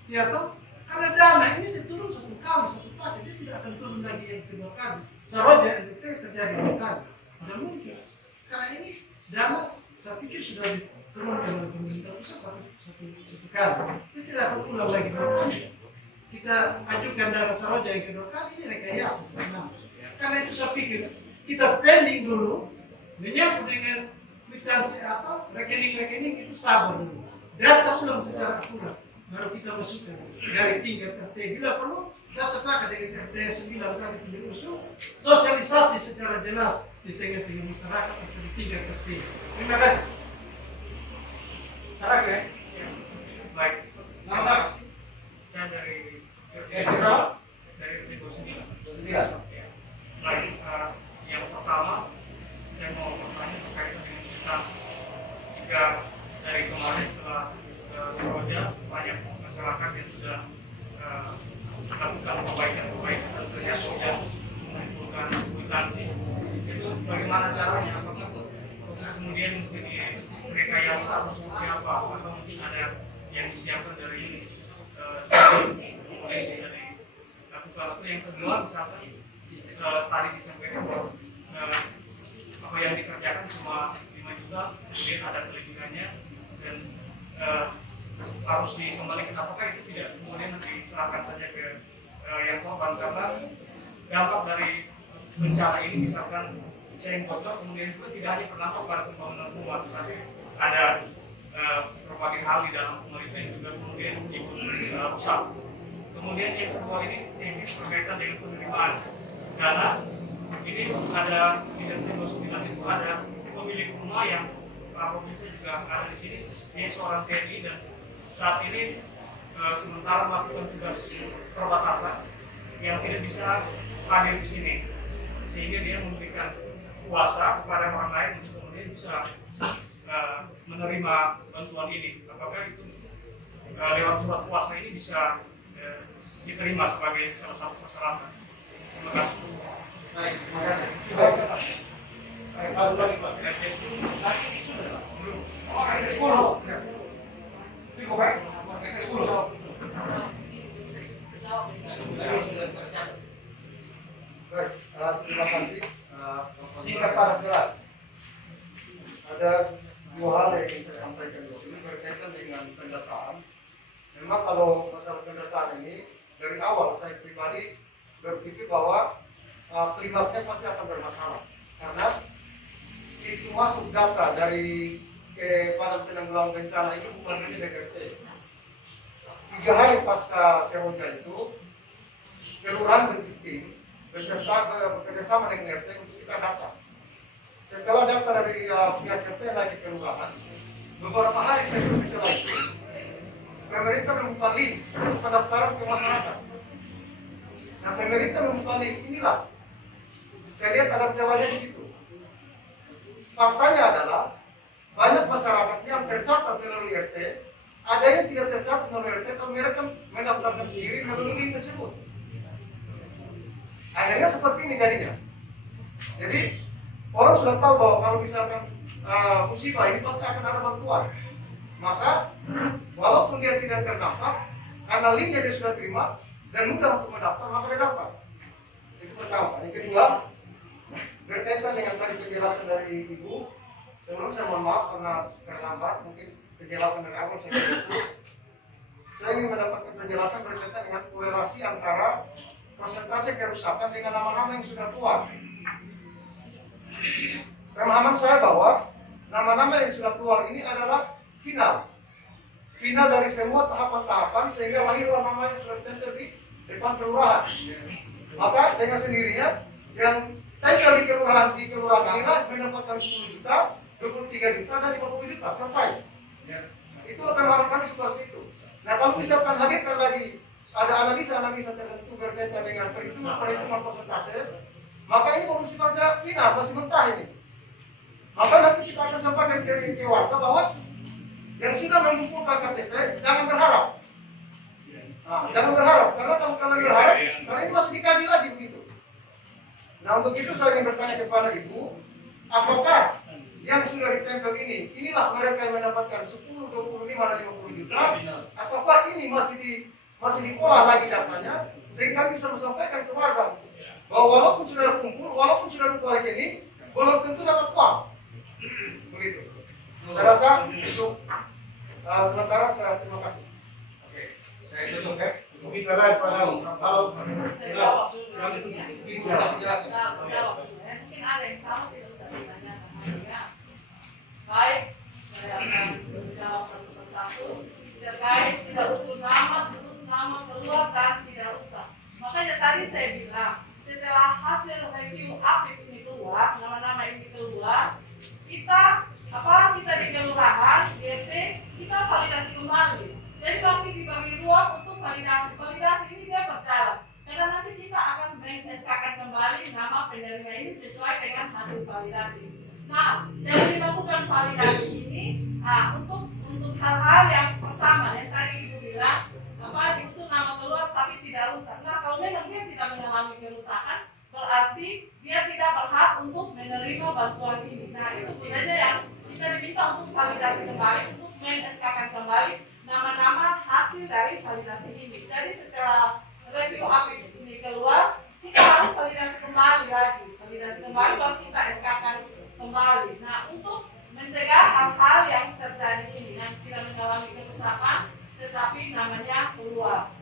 Ya toh? Karena dana ini diturun 1 kali, 1 paket, dia tidak akan turun lagi yang kedua kali. Seroja NDT terjadi 2 kali. Tidak mungkin. Karena ini dana saya pikir sudah diturunkan oleh pemerintah pusat satu kali. Itu tidak akan ulang lagi 2 kali. Kita ajukan dana Seroja yang kedua kali, ini rekayasa. Karena itu saya pikir kita pending dulu, menyangkut dengan kwitansi rekening-rekening itu sabar dulu. Data ulang secara akurat, baru kita masukkan dari tingkat RT. Bila perlu, saya sepakat dengan RT 9 tadi diusung, sosialisasi secara jelas di tengah-tengah masyarakat atau di tingkat RT. Terima kasih. Tarak ya? Baik, Nama siapa? saya dari Kita RT 29. 9. Baik, yang pertama saya mau bertanya terkait dengan kita jika dari kemarin setelah Seroja banyak masyarakat yang sudah melakukan perbaikan-perbaikan tentunya sudah mengusulkan kwitansi. Itu bagaimana caranya? Apakah kemudian mesti direkayasa atau seperti apa? Atau mungkin ada yang disiapkan dari kemudian bisa dilakukan? Atau yang kedua misalkan tadi disampaikan bahwa apa yang dikerjakan cuma 5 juta, kemudian ada kelebihannya dan harus dikembalikan. Apakah itu tidak kemudian diserahkan saja ke yang korban? Karena dampak dari bencana ini misalkan sering bocor, kemudian itu tidak hanya berdampak pada pembangunan rumah, tetapi ada berbagai hal di dalam rumah itu yang juga kemudian ikut rusak. Kemudian yang kedua ini berkaitan dengan penerimaan dana. Ini ada di RT 29 itu ada pemilik rumah yang Pak Provinsi juga ada di sini. Dia seorang TNI dan saat ini sementara melakukan tugas perbatasan yang tidak bisa hadir di sini, sehingga dia memberikan kuasa kepada orang lain untuk kemudian bisa menerima bantuan ini. Apakah itu lewat surat kuasa ini bisa diterima sebagai salah satu persyaratan? Terima kasih. Baik, terima kasih. Baik, satu lagi Pak. Lagi sudah belum. Oh, ada 10. Cukup baik. Ada 10. Baik, terima kasih. Singkat padat jelas. Ada 2 hal yang ingin saya sampaikan di sini berkaitan dengan pendataan. Memang kalau masalah pendataan ini dari awal saya pribadi berpikir bahwa klimatnya pasti akan bermasalah karena itu masuk data dari Badan Penanggulangan Bencana itu bukan hanya BKT. 3 hari pasca Seroja itu kelurahan berpikir beserta bekerjasama dengan RT untuk kita data. Setelah data dari pihak RT naik ke kelurahan, beberapa hari setelah itu pemerintah membuka link pendaftaran ke masyarakat. Nah, pemerintah membuka link inilah. Saya lihat ada celahnya di situ. Faktanya adalah banyak masyarakat yang tercatat melalui RT, ada yang tidak tercatat melalui RT, tapi mereka mendaftarkan sendiri melalui link tersebut. Akhirnya seperti ini jadinya. Jadi orang sudah tahu bahwa kalau misalkan musibah ini pasti akan ada bantuan. Maka walaupun dia tidak terdaftar, karena linknya dia sudah terima dan mudah untuk mendaftar, maka dia daftar. Itu pertama. Yang kedua, berkaitan dengan tadi penjelasan dari Ibu, sebelum saya mohon maaf karena terlambat, mungkin penjelasan dari awal saya itu. Saya ingin mendapatkan penjelasan berkaitan dengan korelasi antara persentase kerusakan dengan nama-nama yang sudah keluar. Pemahaman saya bahwa nama-nama yang sudah keluar ini adalah final dari semua tahapan-tahapan sehingga lahirlah nama yang sudah ditempel di depan kelurahan. Maka dengan sendirinya yang tempel di kelurahan inilah mendapatkan 10 juta, 23 juta dan 50 juta selesai. Itu pemahaman kami seperti itu. Nah, kalau misalkan hadirkan lagi ada analisa tertentu berkaitan dengan perhitungan persentase, maka ini baru sifatnya final, masih mentah ini. Maka nanti kita akan sampaikan ke warga bahwa yang sudah mengumpulkan KTP jangan berharap. Nah, jangan berharap, karena kalau kalian berharap, karena ini masih dikaji lagi begitu. Nah, untuk itu saya ingin bertanya kepada Ibu, apakah yang sudah ditempel inilah mereka yang mendapatkan 10, 25, dan 50 juta, ataukah ini masih diolah lagi datanya, sehingga kami bisa menyampaikan ke warga bahwa walaupun sudah kumpul, walaupun sudah buka rekening, belum tentu dapat uang. Begitu. Saya rasa untuk sementara saya terima kasih. Oke, saya tutup ya. Mungkin karena kalau Saya yang itu Ibu kasih jelasin. mungkin ada yang sama tidak usah ditanyakan ya. Baik, saya akan menjawab satu persatu. Terkait tidak usul nama, terus nama keluar dan tidak usah. Makanya tadi saya bilang setelah hasil review aktif ini keluar, nama-nama ini keluar, kita di kelurahan, DP, kita validasi kembali. Jadi pasti diberi ruang untuk validasi. Validasi ini dia berjalan. Karena nanti kita akan men-SK-kan kembali nama penerima ini sesuai dengan hasil validasi. Nah, yang dilakukan validasi ini, untuk hal-hal yang pertama yang tadi Ibu bilang, diusul nama keluar tapi tidak rusak. Nah, kalau memang dia tidak mengalami kerusakan, berarti dia tidak berhak untuk menerima bantuan ini. Nah, itu gunanya yang kita diminta untuk validasi kembali, untuk men-SK-kan kembali nama-nama hasil dari validasi ini. Jadi setelah review aktif ini keluar, kita harus validasi kembali lagi. Validasi kembali baru kita SK-kan kembali. Nah, untuk mencegah hal-hal yang terjadi ini, yang tidak mengalami kerusakan, tetapi namanya keluar.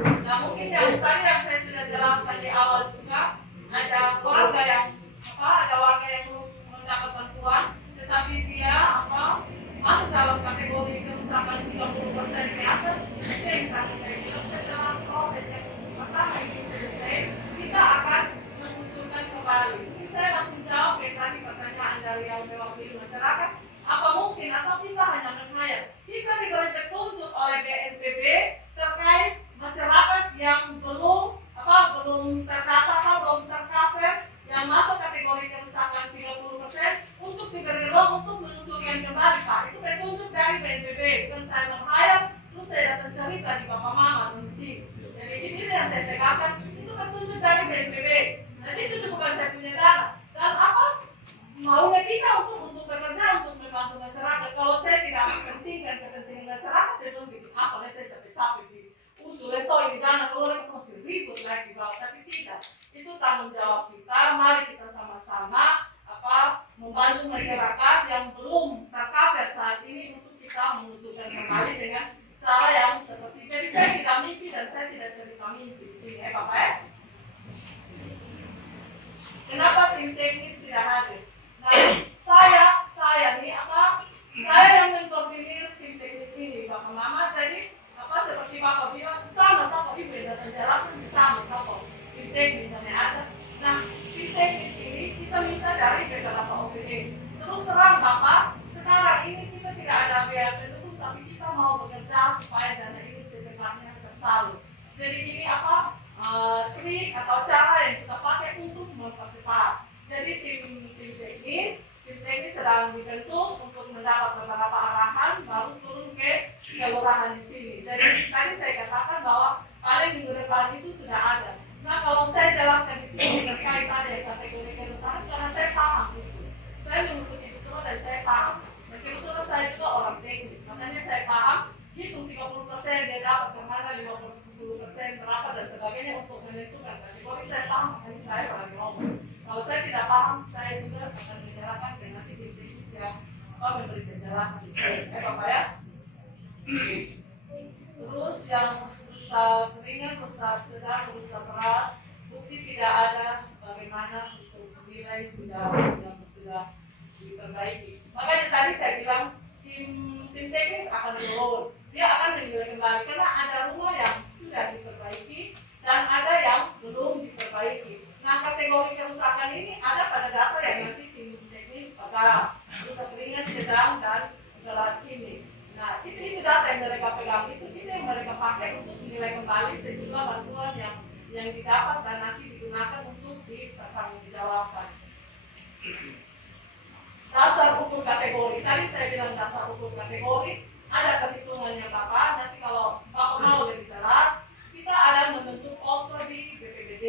Nah, mungkin yang tadi yang saya sudah jelaskan di awal juga, ada warga yang mendapat bantuan, tetapi dia masuk dalam kategori kerusakan 30% ke atas. Itu yang tadi saya bilang, setelah proses yang pertama ini selesai, kita akan mengusulkan kembali. Ini saya langsung jawab tadi pertanyaan dari yang mewakili masyarakat. Apa mungkin atau kita hanya menghayal? Kita diberi petunjuk oleh BNPB terkait masyarakat yang belum terdata, belum tercover, yang masuk kategori kerusakan 30% untuk diberi ruang untuk mengusulkan kembali, Pak. Itu petunjuk dari BNPB, bukan saya menghayal terus saya datang cerita di Bapak Mama di sini. Jadi ini yang saya tegaskan, itu petunjuk dari BNPB. Jadi itu bukan saya punya data. Dan maunya kita untuk bekerja untuk membantu masyarakat. Kalau saya tidak pentingkan kepentingan masyarakat, saya belum bikin apa, saya capek-capek di usul itu ini dana keluar itu masih ribut lagi bawah, tapi tidak. Itu tanggung jawab kita. Mari kita sama-sama membantu masyarakat yang belum tercover saat ini untuk kita mengusulkan kembali dengan cara yang seperti. Jadi saya tidak mimpi dan saya tidak cerita mimpi di sini, Bapak ya. Kenapa tim teknis tidak hadir? Nah, saya nih saya yang mengkoordinir tim teknis ini, Bapak Mama. Jadi seperti Bapak bilang, sama-sama Ibu yang datang jalan sama-sama tim teknis yang ada. Nah, tim teknis ini kita minta dari beberapa OPD. Terus terang Bapak, sekarang ini kita tidak ada biaya pendukung, tapi kita supaya dana ini secepatnya tersalur. Jadi ini apa trik atau cara yang kita pakai untuk mempercepat. Jadi tim teknis sedang dibentuk untuk mendapat beberapa arahan baru turun ke kelurahan di sini. Jadi tadi saya katakan bahwa paling minggu depan itu sudah ada. Nah kalau saya jelaskan di sini terkait ada kategori kerusakan karena saya paham itu. Saya mengikuti itu semua dan saya paham. Dan kebetulan saya juga orang teknik, makanya saya paham hitung 30% dia dapat kemana, 50% berapa dan sebagainya untuk menentukan kategori. Saya paham, makanya saya lagi ngomong. Kalau saya tidak paham, saya juga akan menyerahkan ke nanti tim teknis yang memberi penjelasan di sini. Bapak ya. Terus yang rusak ringan, rusak sedang, rusak berat, bukti tidak ada, bagaimana untuk nilai sudah diperbaiki. Makanya tadi saya bilang tim teknis akan turun, dia akan menilai kembali karena ada rumah yang sudah diperbaiki dan ada yang belum diperbaiki. Nah kategori kerusakan ini ada pada data yang nanti tim teknis pada rusak ringan, sedang dan berat ini. Nah itu data yang mereka pegang itu yang mereka pakai untuk menilai kembali sejumlah bantuan yang didapat dan nanti digunakan untuk dipertanggungjawabkan. Dasar ukur kategori, tadi saya bilang dasar ukur kategori ada perhitungannya Bapak. Nanti kalau Bapak mau lebih jelas, kita ada membentuk poster di BPBD.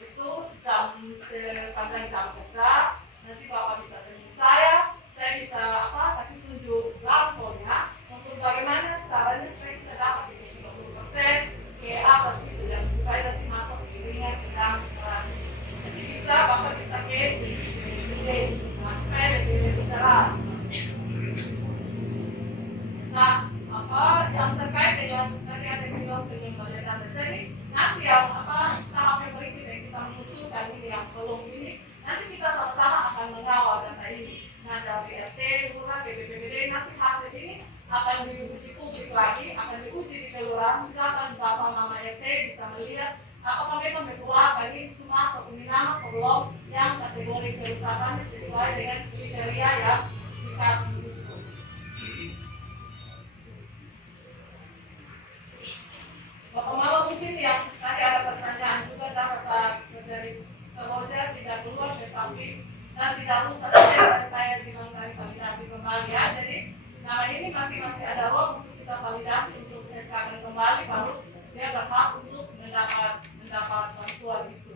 Itu sepanjang jam kerja, nanti Bapak bisa temui saya bisa kasih tunjuk lampunya untuk bagaimana caranya supaya kita dapat itu 30% ke atas gitu yang supaya nanti masuk ke ringan, sedang, berat. Jadi bisa Bapak bisa ke BPBD, supaya lebih jelas. Nah, yang terkait dengan tadi ada bilang pengembalian data. Jadi nanti yang tahap yang berikut yang kita mengusulkan ini yang belum ini, nanti kita sama-sama akan mengawal data ini. Nah dari RT, lurah, BPBD nanti hasil ini akan diuji publik lagi, akan diuji di kelurahan. Silakan Bapak Mama RT bisa melihat apakah memang mengeluarkan ini semua satu nama belum yang kategori kerusakan sesuai dengan kriteria yang dikasih. Bapak Mama mungkin yang tadi ada pertanyaan juga dapat dari seloja tidak keluar tetapi dan tidak rusak saja saya bilang dari validasi kembali ya. Jadi nama ini masih ada ruang untuk kita validasi untuk SK kembali baru dia berhak untuk mendapat bantuan itu.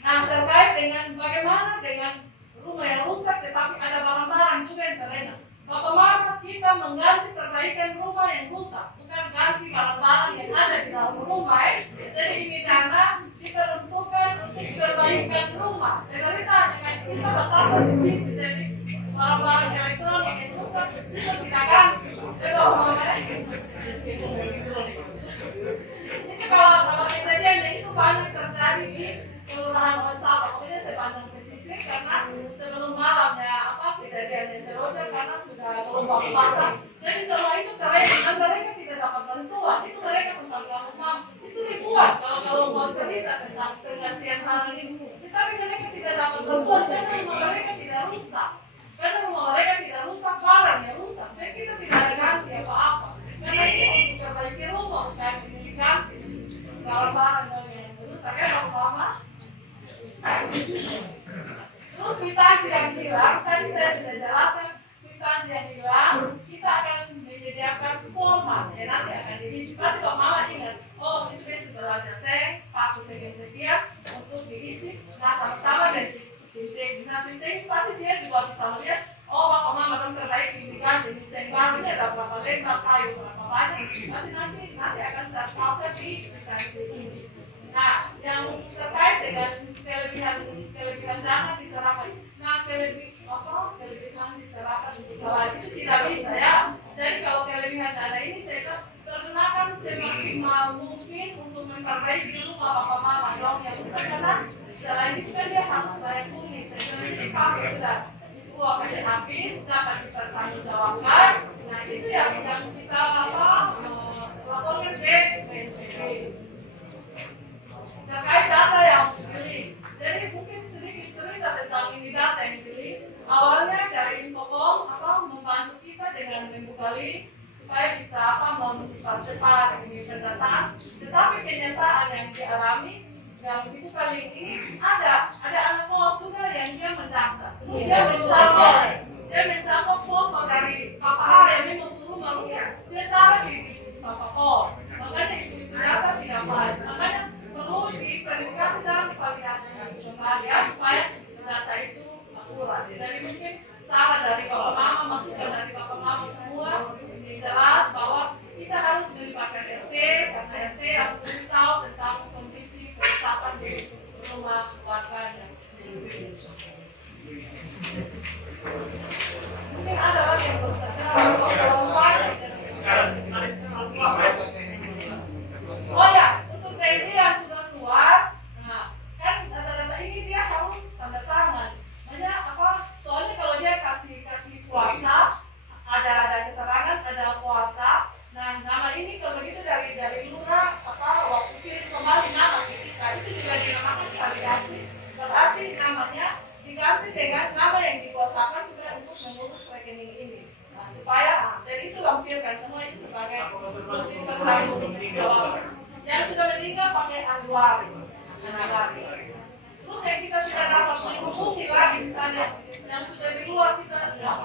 Nah terkait dengan bagaimana dengan rumah yang rusak tetapi ada barang-barang juga yang terlena. Bapak Mama kita mengganti perbaikan rumah yang rusak, bukan ganti barang-barang yang ada di dalam rumah. Jadi ini dana kita tentukan untuk perbaikan rumah. Dari tanya kita batasan di situ. Jadi barang-barang elektronik yang rusak bisa kita ganti. Jadi Jadi kalau kejadiannya itu banyak terjadi di kelurahan Osaka. Pokoknya sepanjang pesisir karena sebelum malamnya kejadiannya seroja karena sudah gelombang pasang. Jadi semua itu keren dan mereka tidak dapat bantuan. Itu mereka sempat ngomong itu ribuan kalau mau cerita tentang pergantian tanah ini. Tetapi mereka tidak dapat bantuan karena rumah mereka tidak rusak. Karena rumah mereka tidak rusak, barangnya rusak. Dan kita tidak ada ganti apa-apa. Karena ini untuk perbaiki rumah, bukan diganti. Kalau barang yang rusak ya Bapak-Mama. Terus kwitansi yang hilang, tadi saya sudah jelaskan kwitansi yang hilang, kita akan menyediakan format yang nanti akan diisi. Pasti Bapak Mama ingat, oh itu sudah ada pakai sekian untuk diisi. Nah sama-sama dan tim teknis pasti dia juga bisa melihat, oh Bapak Mama akan terbaik ini kan, ini baru ini ada berapa lembar kayu, berapa banyak. Nanti akan tercover di kwitansi ini. Nah, yang terkait dengan kelebihan dana diserahkan. Nah, kelebihan diserahkan untuk hal itu tidak bisa ya. Jadi kalau kelebihan dana ini saya gunakan semaksimal mungkin untuk memperbaiki rumah Bapak Mama dong yang rusak karena selain itu kan dia harus layak huni. Saya bilang ini pakai sudah itu uangnya habis dapat dipertanggungjawabkan. Nah itu yang kita laporkan ke BNPB. Terkait data yang dipilih, jadi mungkin sedikit cerita tentang ini data yang dipilih. Awalnya dari Infocom membantu kita dengan membuka kali supaya bisa mempercepat ini pendataan. Tetapi kenyataan yang dialami yang ibu kali ini ada anak kos juga yang dia mendaftar. Dia mencampur foto dari Papa A yang memang turun manusia. Dia taruh di Papa O. Makanya itu data tidak baik. Makanya perlu diverifikasi dalam validasi kembali ya, supaya data itu akurat. Jadi mungkin saran dari Bapak Mama, masukan dari Bapak Mama semua jelas bahwa kita harus melibatkan RT, karena RT yang perlu tahu tentang kondisi kerusakan di rumah warganya. Mungkin ada lagi yang belum terjawab. Oh ya, untuk TNI yang sudah suar, nah kan data-data ini dia harus tanda tangan. Makanya apa? Soalnya kalau dia kasih kuasa, ada keterangan, ada kuasa. Nah nama ini kalau begitu dari lurah waktu kirim kembali nama kita itu juga dinamakan validasi. Berarti namanya diganti dengan nama yang dikuasakan sudah untuk mengurus rekening ini. Nah, supaya jadi itu lampirkan semua itu sebagai bukti bertanggung jawab. Yang sudah meninggal pakai Anwar. Terus yang kita tidak dapat menghubungi lagi misalnya yang sudah di luar kita tidak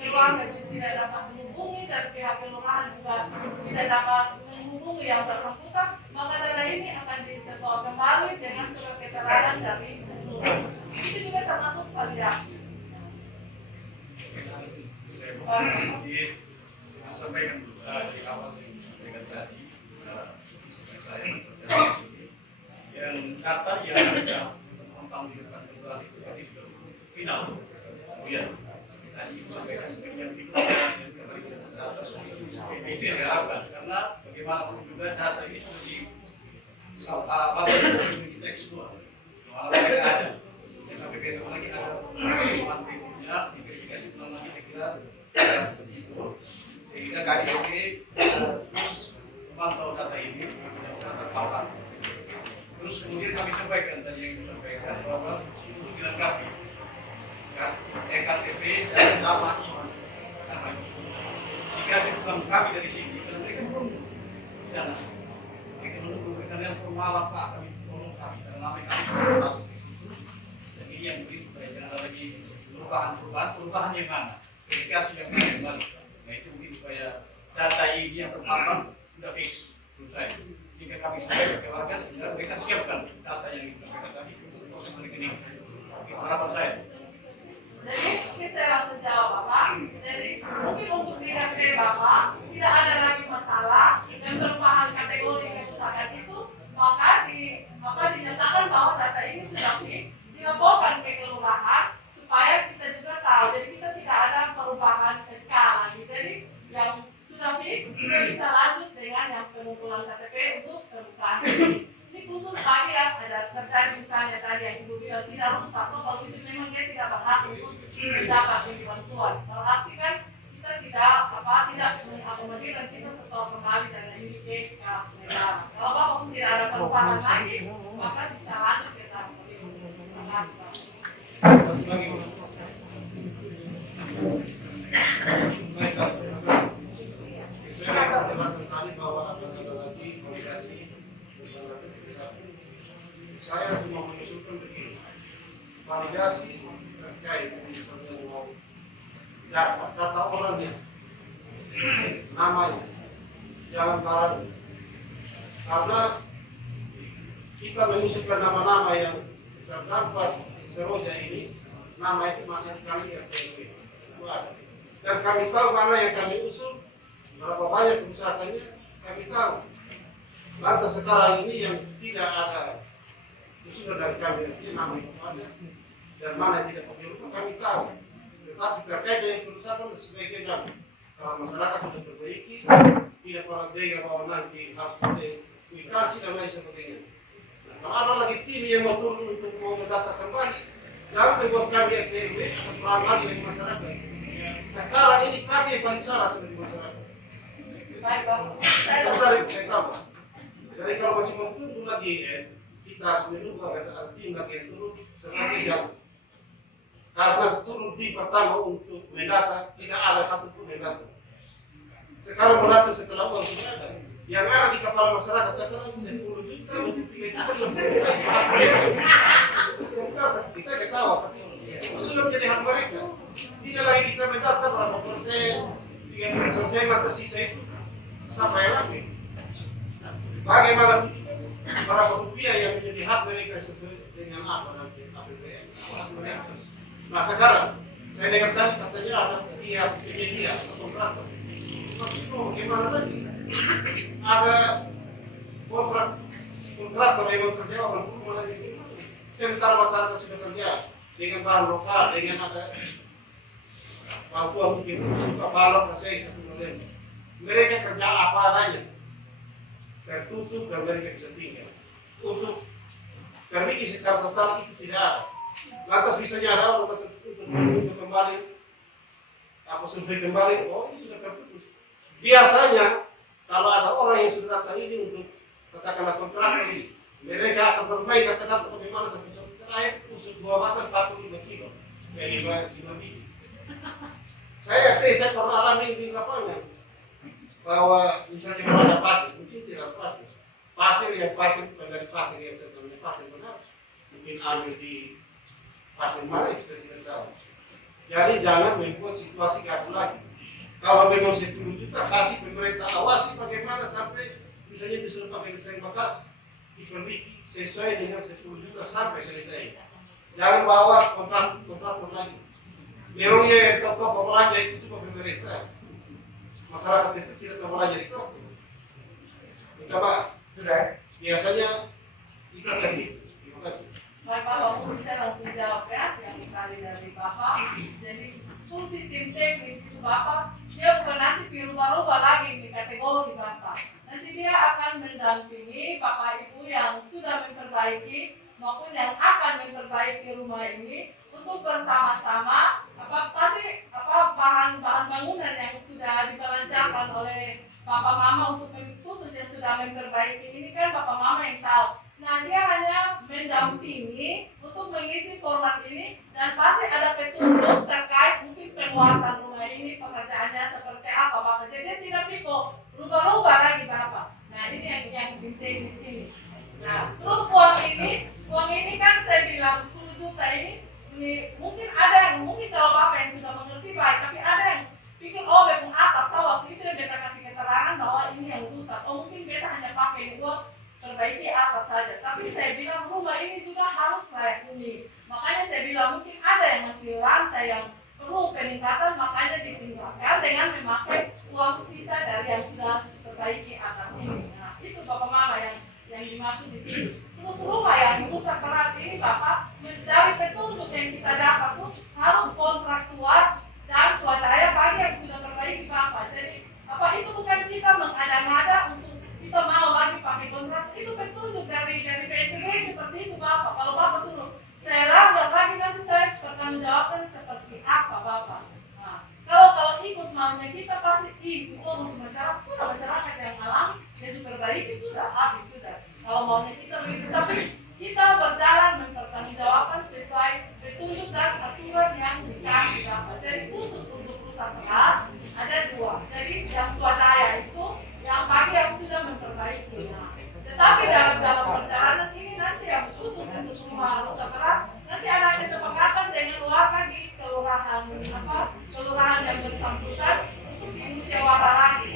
keluarga tidak dapat menghubungi dan pihak kelurahan juga tidak dapat menghubungi yang bersangkutan, maka dana ini akan disetor kembali dengan surat keterangan dari kelurahan. Itu juga termasuk validasi. Saya sampaikan juga di awal yang disampaikan tadi, saya yang data yang ada tentang di depan tunggal itu tadi sudah final. Kemudian tadi sampaikan seperti yang kembali ke data itu saya harapkan karena bagaimanapun juga data ini sudah di teks semua. Malah mereka ada. Sampai besok lagi ada mantiknya diverifikasi ulang lagi saya kira seperti itu sehingga KDP terus memantau data ini sudah terpapar. Terus kemudian kami sampaikan tadi yang disampaikan bahwa itu dilengkapi kan EKTP dan nama itu. Jika sebelum kami dari sini karena mereka menunggu di sana, mereka menunggu karena malam Pak kami tolong kami karena nama kami sudah tahu. Yang begitu jangan ada lagi perubahan yang mana verifikasi yang kembali. Nah itu mungkin supaya data ini yang terpapar sudah fix menurut saya sehingga kami sampaikan ke warga sehingga mereka siapkan data yang disampaikan tadi untuk proses rekening. Itu harapan saya. Jadi ini saya langsung jawab Bapak. Jadi mungkin untuk di KTP Bapak tidak ada lagi masalah dan perubahan kategori kerusakan itu maka dinyatakan bahwa data ini sudah fix. Dilaporkan ke kelurahan supaya kita juga tahu. Jadi kita tidak ada perubahan SK lagi. Jadi yang sudah fix kita bisa lanjut dengan yang pengumpulan KTP untuk perubahan. Ini khusus bagi yang ada terjadi misalnya tadi yang Ibu bilang tidak rusak. Kalau itu memang dia tidak berhak untuk mendapat bantuan. Berarti kan kita tidak mengakomodir dan kita setor kembali dana ini ke kas negara. Kalau Bapak pun tidak ada perubahan lagi, maka bisa lanjut ke tahap Saya akan jelaskan tadi bahwa akan ada lagi komunikasi. Saya cuma mengusulkan begini, validasi terkait dengan data orangnya, namanya, jangan barang, karena kita mengusulkan nama-nama yang terdapat seroja ini, nama itu masih kami RTW. Dan kami tahu mana yang kami usul, berapa banyak kerusakannya, kami tahu. Lantas sekarang ini yang tidak ada usulan dari kami, artinya nama itu ada. Dan mana yang tidak perlu kami tahu. Tetapi terkait dengan kerusakan sebagai kami. Kalau masyarakat sudah perbaiki, tidak pernah dengar bahwa nanti harus dikuitansi dan lain sebagainya. Kalau ada lagi tim yang mau turun untuk mau mendata kembali, jangan membuat kami RTW atau perang lagi dengan masyarakat. Sekarang ini kami yang paling salah sudah di masyarakat. Baik, Bapak. Sebentar Ibu, saya tambah. Jadi kalau masih mau turun lagi, kita harus menunggu agar ada tim lagi yang turun sebagai yang karena turun tim pertama untuk mendata tidak ada satupun yang datang. Sekarang mengatur setelah uang sudah ada. Yang ada di kepala masyarakat sekarang 10 juta untuk 3 juta lebih. Kita ketawa, tapi itu sudah menjadi hak mereka. Tidak lagi kita mendata berapa persen, 30% atau sisa itu sampai lagi. Bagaimana berapa rupiah yang menjadi hak mereka sesuai dengan apa nanti APBN, hak mereka. Nah sekarang saya dengar tadi katanya ada pihak penyedia atau kontraktor. Maksudnya bagaimana lagi? Ada kontraktor yang bekerja orang rumah lagi. Sementara masyarakat sudah kerja dengan bahan lokal, dengan ada bantuan mungkin suka balok kasih satu model. Mereka kerja apa adanya, tertutup dan mereka bisa tinggal. Untuk permisi secara total itu tidak ada. Lantas bisanya ada orang untuk kembali, apa survei kembali, oh ini sudah tertutup. Biasanya kalau ada orang yang sudah datang ini untuk katakanlah kontrak ini, mereka akan bermain kata-kata bagaimana satu terakhir tusuk 2 batang 45 kilo, 5 biji. Saya pernah alami di lapangan bahwa misalnya kalau ada pasir, mungkin tidak pasir. Pasir bukan dari pasir yang sebenarnya pasir benar, mungkin ambil di pasir mana kita tidak tahu. Jadi jangan membuat situasi gaduh lagi. Kalau memang 10 juta kasih pemerintah awasi bagaimana sampai misalnya disuruh pakai desain bekas diperbaiki sesuai dengan 10 juta sampai selesai. Jangan bawa kontraktor lagi. Memangnya toko belanja itu cuma pemerintah. Masyarakat itu tidak tahu belanja di toko. Minta maaf. Sudah. Biasanya kita begitu. Terima kasih. Baik Pak, walaupun saya langsung jawab ya, yang tadi dari Bapak. Jadi fungsi tim teknis itu Bapak, dia bukan nanti dirubah-rubah lagi di kategori Bapak. Nanti dia akan mendampingi Bapak Ibu yang sudah memperbaiki maupun yang akan memperbaiki rumah ini untuk bersama-sama bahan bangunan yang sudah dibelanjakan oleh Bapak Mama untuk khusus yang sudah memperbaiki ini kan Bapak Mama yang tahu. Nah dia hanya mendampingi untuk mengisi format ini dan pasti ada petunjuk terkait mungkin penguatan rumah ini pekerjaannya seperti apa Bapak. Jadi dia tidak pikir rubah-rubah lagi Bapak. Nah ini yang penting di sini. Nah terus uang ini kan saya bilang 10 juta ini mungkin ada yang kalau Bapak yang sudah mengerti baik, tapi ada yang pikir oh bepung atap sawah itu yang beta kasih keterangan bahwa ini yang rusak. Oh mungkin beta hanya pakai uang perbaiki atap saja. Tapi saya bilang rumah ini juga harus layak huni. Makanya saya bilang mungkin ada yang masih lantai yang perlu peningkatan, makanya ditinggalkan dengan memakai uang sisa dari yang sudah perbaiki atap ini. Nah itu Bapak Mama yang dimaksud di sini. Terus rumah yang rusak berat ini Bapak, dari petunjuk yang kita dapat pun harus kontraktual dan swadaya bagi yang sudah perbaiki Bapak. Jadi itu bukan kita mengada-ngada untuk kita mau lagi pakai kontrak, itu petunjuk dari PNPB seperti itu Bapak. Kalau Bapak suruh saya langgar lagi nanti saya pertanggungjawabkan seperti apa Bapak. Nah, kalau ikut maunya kita pasti itu untuk masyarakat yang alami yang superbaiki sudah habis sudah. Kalau maunya kita begitu, tapi kita berjalan mempertanggungjawabkan sesuai petunjuk dan aturan yang dikasih Bapak. Jadi khusus untuk perusahaan berat ada 2. Jadi yang swadaya itu yang bagi yang sudah memperbaiki. Nah, tetapi dalam perjalanan ini nanti yang khusus untuk rumah rusak berat nanti ada kesepakatan dengan warga di kelurahan yang bersangkutan untuk dimusyawarah lagi.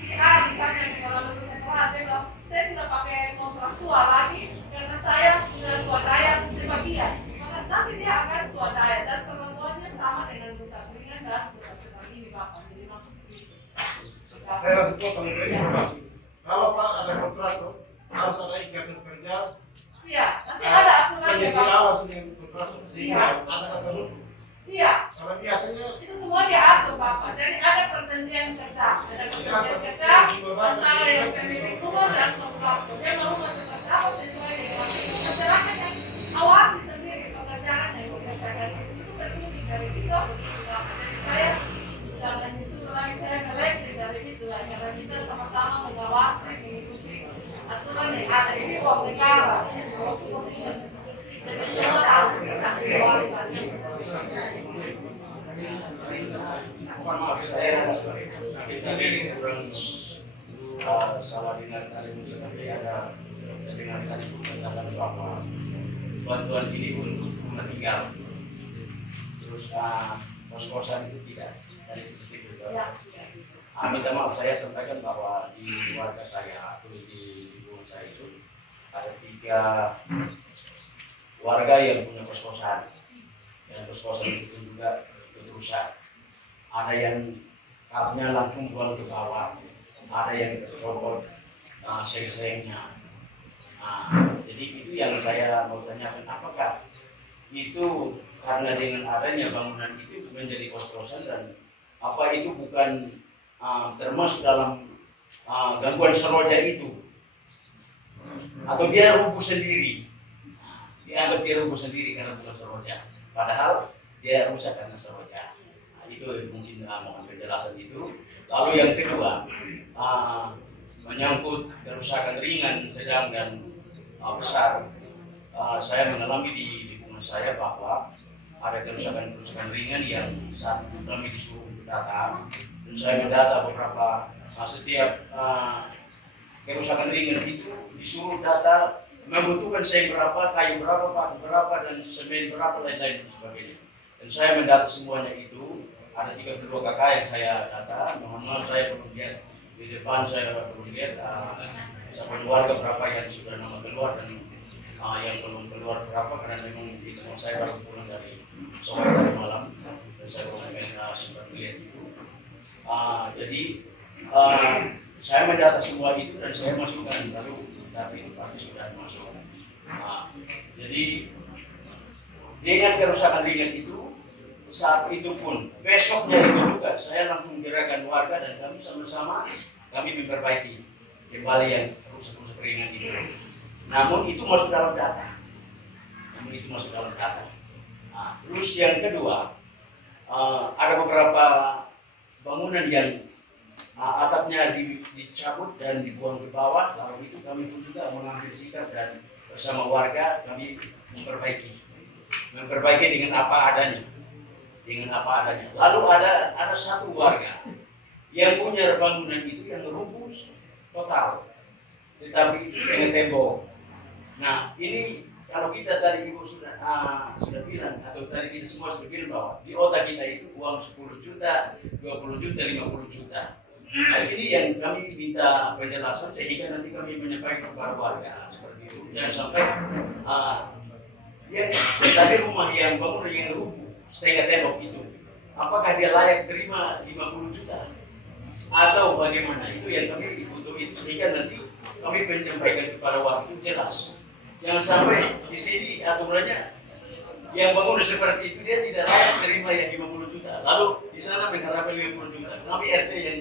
Si A misalnya mengalami rusak berat, dia bilang saya tidak pakai kontraktual lagi karena saya sudah swadaya sebagian. Maka nanti dia akan swadaya dan perlakuannya sama dengan rusak ringan dan rusak sedang ini Bapak. Jadi maksudnya itu. Saya langsung potong informasi. Kalau Pak ada kontraktor harus ada ikatan kerja. Iya, nanti ada aturannya Saya Bapak. langsung yang kontraktor sehingga ada asal hukum. Iya. Karena biasanya Itu semua diatur Bapak. Jadi ada perjanjian kerja, antara yang pemilik rumah dan kontraktor. Dia mau rumah seperti apa sesuai dengan masyarakat yang awasi sendiri pekerjaan yang dikerjakan itu petunjuk dari kita. Jadi saya jangan disuruh lagi saya ngeleksi dari itu lah, karena kita sama-sama mengawasi mengikuti aturan yang ada. Ini uang negara. Jadi semua harus kita keluarkan. Mohon maaf saya saya tadi kurang salah dengar tadi mungkin, tapi ada dengar tadi mengatakan bahwa bantuan ini untuk rumah tinggal, terus kos-kosan itu tidak, dari seperti itu. Minta maaf, saya sampaikan bahwa di keluarga saya atau di lingkungan saya itu ada 3 warga yang punya kos-kosan, dan kos-kosan itu juga rusak. Ada yang kapnya langsung buang ke bawah, ada yang tercopot seng-sengnya. Jadi itu yang saya mau tanyakan, apakah itu karena dengan adanya bangunan itu menjadi kos-kosan, dan apa itu bukan termasuk dalam gangguan seroja itu, atau dia rubuh sendiri? Dianggap dia rubuh sendiri karena bukan seroja, padahal dia rusak karena seroja. Itu mungkin mohon penjelasan itu. Lalu yang kedua, menyangkut kerusakan ringan, sedang, dan besar. Saya mengalami di lingkungan saya bahwa ada kerusakan ringan yang saat kami disuruh data, dan saya mendata beberapa, setiap kerusakan ringan itu disuruh data membutuhkan seng berapa, kayu berapa, batu berapa, dan semen berapa, dan lain sebagainya. Dan saya mendata semuanya itu. Ada 32 kakak yang saya data. Mohon maaf, saya belum lihat di depan, saya belum lihat sampai warga berapa yang sudah nama keluar, dan yang belum keluar berapa, karena memang itu saya baru pulang dari sore tadi malam, dan saya belum sempat melihat itu. Jadi saya mendata semua itu dan saya masukkan, lalu tapi itu pasti sudah masuk. Jadi dengan kerusakan ringan itu, saat itu pun besoknya itu juga saya langsung gerakan warga, dan kami sama-sama memperbaiki kembali yang rusak-rusak ringan itu. Namun itu masuk dalam data. Terus yang kedua, ada beberapa bangunan yang atapnya dicabut dan dibuang ke bawah. Lalu itu kami pun juga mengambil sikap dan bersama warga kami memperbaiki dengan apa adanya. Lalu ada satu warga yang punya bangunan itu yang rubuh total, tetapi itu dengan tembok. Nah, ini kalau kita tadi Ibu sudah bilang, atau tadi kita semua sudah bilang bahwa di otak kita itu uang 10 juta, 20 juta, 50 juta. Nah, ini yang kami minta penjelasan sehingga nanti kami menyampaikan kepada warga seperti itu. Jangan sampai tadi rumah yang bangunan yang rubuh setengah tembok itu, apakah dia layak terima 50 juta atau bagaimana? Itu yang kami butuhin, sehingga nanti kami menyampaikan kepada warga jelas. Jangan sampai di sini aturannya yang bangun seperti itu dia tidak layak terima yang 50 juta, lalu di sana mengharapkan 50 juta. Kami RT yang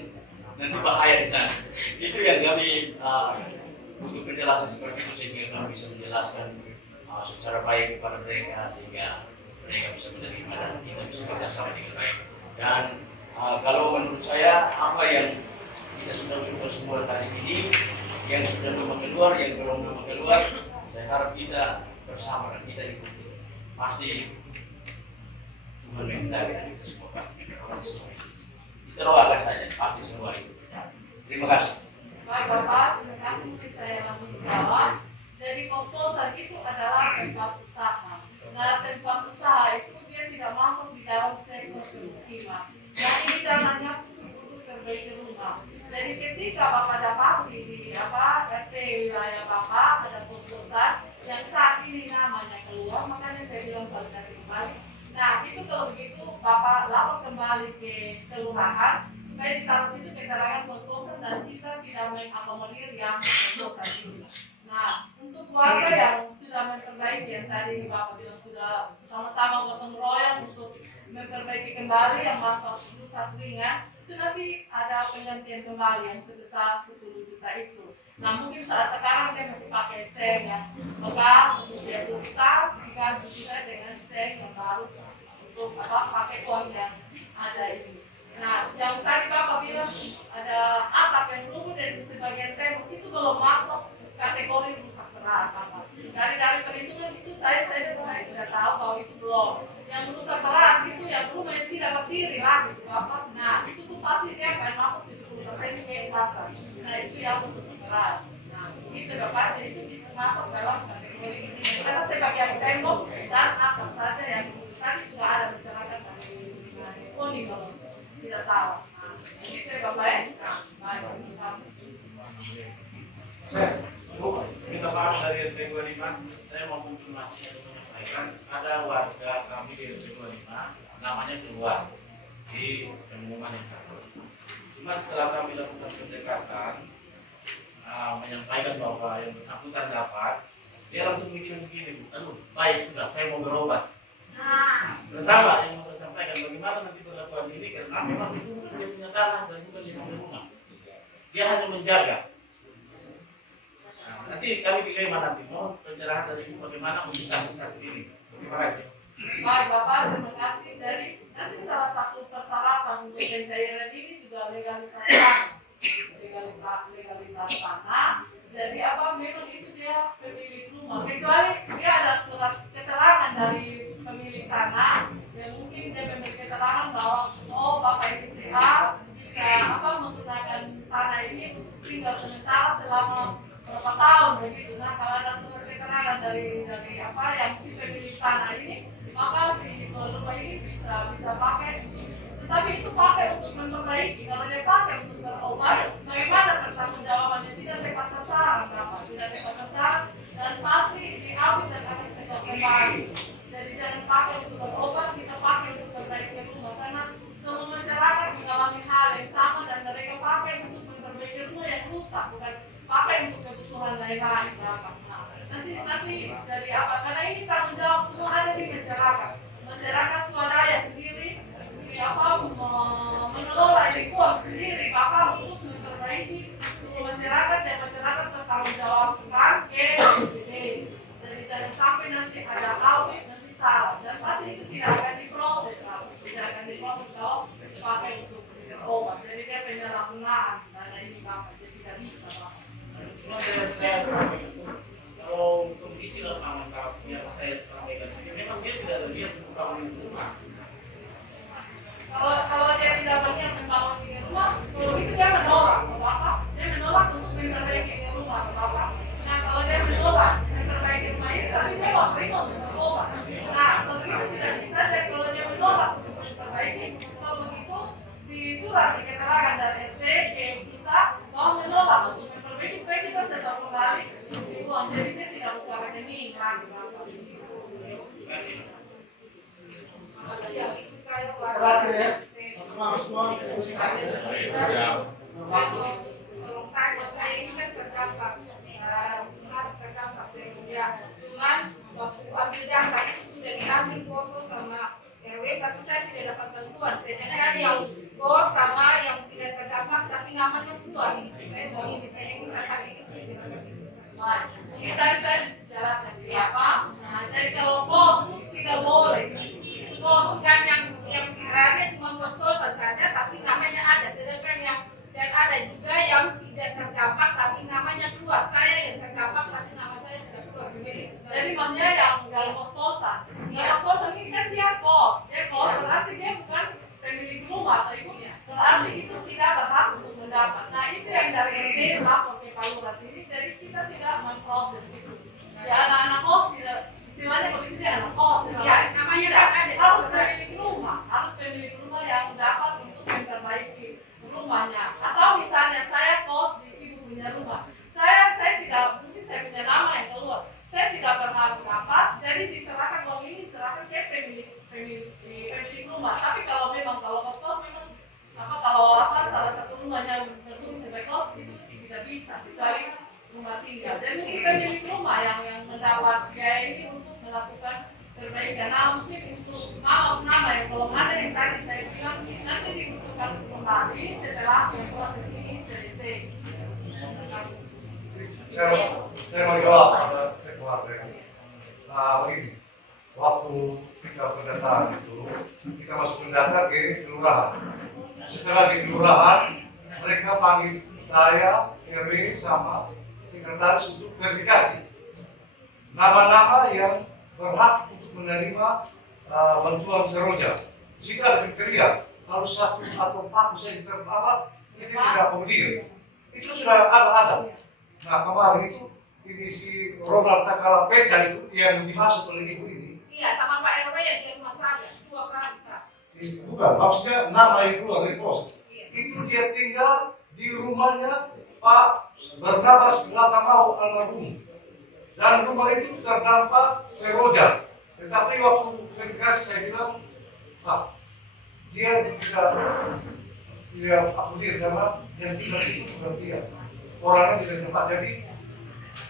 nanti bahaya di sana. Itu yang kami butuh penjelasan seperti itu, sehingga kami bisa menjelaskan secara baik kepada mereka, sehingga mereka bisa menerima dan kita bisa kerjasama dengan baik. Dan kalau menurut saya apa yang kita sudah semua tadi ini, yang sudah nama keluar, yang belum nama keluar, saya harap kita bersama dan kita ikuti. Pasti Tuhan menghendaki dan kita semua kita doakan saja, pasti semua itu. Terima kasih. Baik Bapak, terima kasih. Mungkin saya langsung jawab. Jadi kos-kosan itu adalah tempat usaha. Nah, tempat usaha itu dia tidak masuk di dalam sektor pemukiman. Dan ini dananya khusus untuk perbaiki rumah. Jadi ketika Bapak dapati di RT wilayah Bapak ada kos-kosan yang saat ini namanya keluar, makanya saya bilang validasi kembali. Nah, itu kalau begitu Bapak lapor kembali ke kelurahan supaya di tanah situ keterangan kos-kosan dan kita tidak mengakomodir yang kos-kosan itu. Nah, untuk warga yang sudah memperbaiki, yang tadi Bapak bilang sudah sama-sama gotong royong untuk memperbaiki kembali yang masuk rusak ringan, itu nanti ada penggantian kembali yang sebesar 10 juta itu. Nah, mungkin saat sekarang dia masih pakai seng yang bekas untuk dia putar, diganti juga dengan seng yang baru untuk pakai uang yang ada ini. Nah, yang tadi Bapak bilang ada atap yang rubuh dan sebagian tembok itu belum masuk kategori rusak berat, Bapak. Dari perhitungan itu saya sudah tahu bahwa itu belum. Yang rusak berat itu yang rumah yang tidak berdiri lagi, Bapak. Nah, itu tuh pasti kelihatan. Nah itu yang untuk seberat. Nah itu Bapak, jadi itu bisa masuk dalam kategori ini. Karena sebagian tembok dan atap saja yang tadi sudah ada masyarakat dari kuning kalau tidak salah. Nah itu Bapak ya. Nah baik. Bu, minta maaf dari RT 25, saya mau konfirmasi atau menyampaikan ada warga kami di RT 25 namanya keluar di pengumuman yang tadi. Cuma setelah kami lakukan pendekatan, menyampaikan bahwa yang bersangkutan dapat, dia langsung begini, aduh baik sudah, saya mau berobat. Pertama yang mau saya sampaikan, bagaimana nanti perlakuan ini, karena memang itu dia punya tanah dan juga dia punya rumah. Dia hanya menjaga. Nanti kami dilema nanti, mohon pencerahan dari Ibu bagaimana untuk kasus saat ini. Terima kasih. Baik Bapak, terima kasih. Dari nanti salah satu persyaratan untuk pencairan ini juga legalitas tanah. Jadi apa memang itu dia pemilik rumah. Kecuali dia ada surat keterangan dari pemilik tanah, yang mungkin dia memberi keterangan bahwa oh Bapak ini bisa menggunakan tanah ini tinggal sementara selama berapa tahun begitu. Nah kalau ada surat keterangan dari apa yang si pemilik tanah ini, maka si rumah ini bisa pakai. Tetapi itu pakai untuk memperbaiki. Kalau dia pakai untuk berobat, bagaimana pertanggungjawabannya? Tidak tepat sasaran, Bapak. Tidak tepat sasaran dan pasti diaudit dan akan tegak kembali. Jadi jangan pakai untuk berobat, kita pakai untuk memperbaiki rumah karena semua masyarakat mengalami hal yang sama dan mereka pakai untuk memperbaiki rumah yang rusak, bukan pakai untuk kebutuhan lain-lain. Nanti dari apa? Karena ini tanggung jawab semua ada di masyarakat. Masyarakat swadaya sendiri, mengelola lingkungan sendiri, Bapak untuk memperbaiki masyarakat dan masyarakat bertanggung jawabkan ke BPD. Jadi jangan sampai nanti ada audit nanti salah dan pasti itu tidak akan diproses, tidak akan diproses kalau dipakai untuk obat. Jadi dia penyalahgunaan dana ini Bapak, jadi tidak bisa Bapak. Cuma saya kalau kondisi lapangan yang saya sampaikan ini memang dia tidak ada niat untuk bangun rumah. Kalau dia tidak berniat membangun di rumah, kalau itu dia menolak Bapak. Dia menolak untuk memperbaiki rumah Bapak. Nah kalau dia menolak memperbaiki rumah ini, tapi dia mau terima untuk berobat. Nah kalau itu tidak bisa saja kalau dia menolak untuk memperbaiki. Kalau begitu di surat keterangan dari RT kita mau menolak untuk memperbaiki supaya kita sedang kembali di uang. Jadi dia tidak buka rekening lagi Bapak. Terakhir ya, maaf semua. Cuman waktu ambil data itu sudah diambil foto sama RW, tapi saya tidak dapat bantuan. Sedangkan yang bos sama yang tidak terdampak tapi namanya keluar. Saya mau minta yang kita tadi itu dijelaskan. Ini tadi saya jelaskan apa? Nah, jadi kalau bos itu tidak boleh. Bos kan yang kiranya cuma bos-bosan saja, tapi namanya ada. Sedangkan yang dan ada juga yang tidak terdampak tapi namanya keluar. Saya yang terdampak tapi nama saya tidak keluar. Jadi maksudnya yang nggak kos-kosan. Nggak kos-kosan ini kan dia kos. Dia kos berarti dia bukan pemilik rumah atau ibunya. Berarti itu tidak berhak untuk mendapat. Nah itu yang dari RT lapor ke Pak Lurah sini. Jadi kita tidak memproses itu. Ya anak-anak kos tidak istilahnya begitu dia anak kos. Ya namanya harus pemilik rumah. Harus pemilik rumah yang dapat untuk memperbaiki rumahnya. Atau misalnya saya kos di ibu punya rumah. Saya tidak mungkin saya punya nama yang keluar. Saya tidak berhak dapat. Jadi diserahkan uang ini diserahkan ke pemilik rumah. Tapi kalau kos memang kalau salah satu rumahnya berfungsi sebagai kos itu tidak bisa kecuali rumah tinggal. Dan mungkin pemilik rumah yang mendapat biaya ini untuk melakukan perbaikan. Nah mungkin untuk nama yang belum ada yang tadi saya bilang nanti diusulkan kembali setelah proses ini selesai. Saya mau jawab pada keluarga. Begini, waktu kita pendataan itu, kita masuk data ke kelurahan. Setelah di kelurahan, mereka panggil saya, RW sama sekretaris untuk verifikasi nama-nama yang berhak untuk menerima bantuan seroja. Jika ada kriteria, harus 1 atau 4 bisa diterima, kita tidak akomodir. itu sudah ada. Nah kemarin itu ini si Ronald Takala Peta itu yang dimaksud oleh ibu ini. Iya, sama Pak RW yang di rumah saya, 2 kali Pak. Bukan, maksudnya nama ibu dari proses. Itu dia tinggal di rumahnya Pak Barnabas Latamau almarhum. Dan rumah itu terdampak seroja. Tetapi waktu verifikasi saya bilang, Pak, dia bisa dia akomodir karena yang tinggal itu bukan dia. Orangnya tidak tempat. Jadi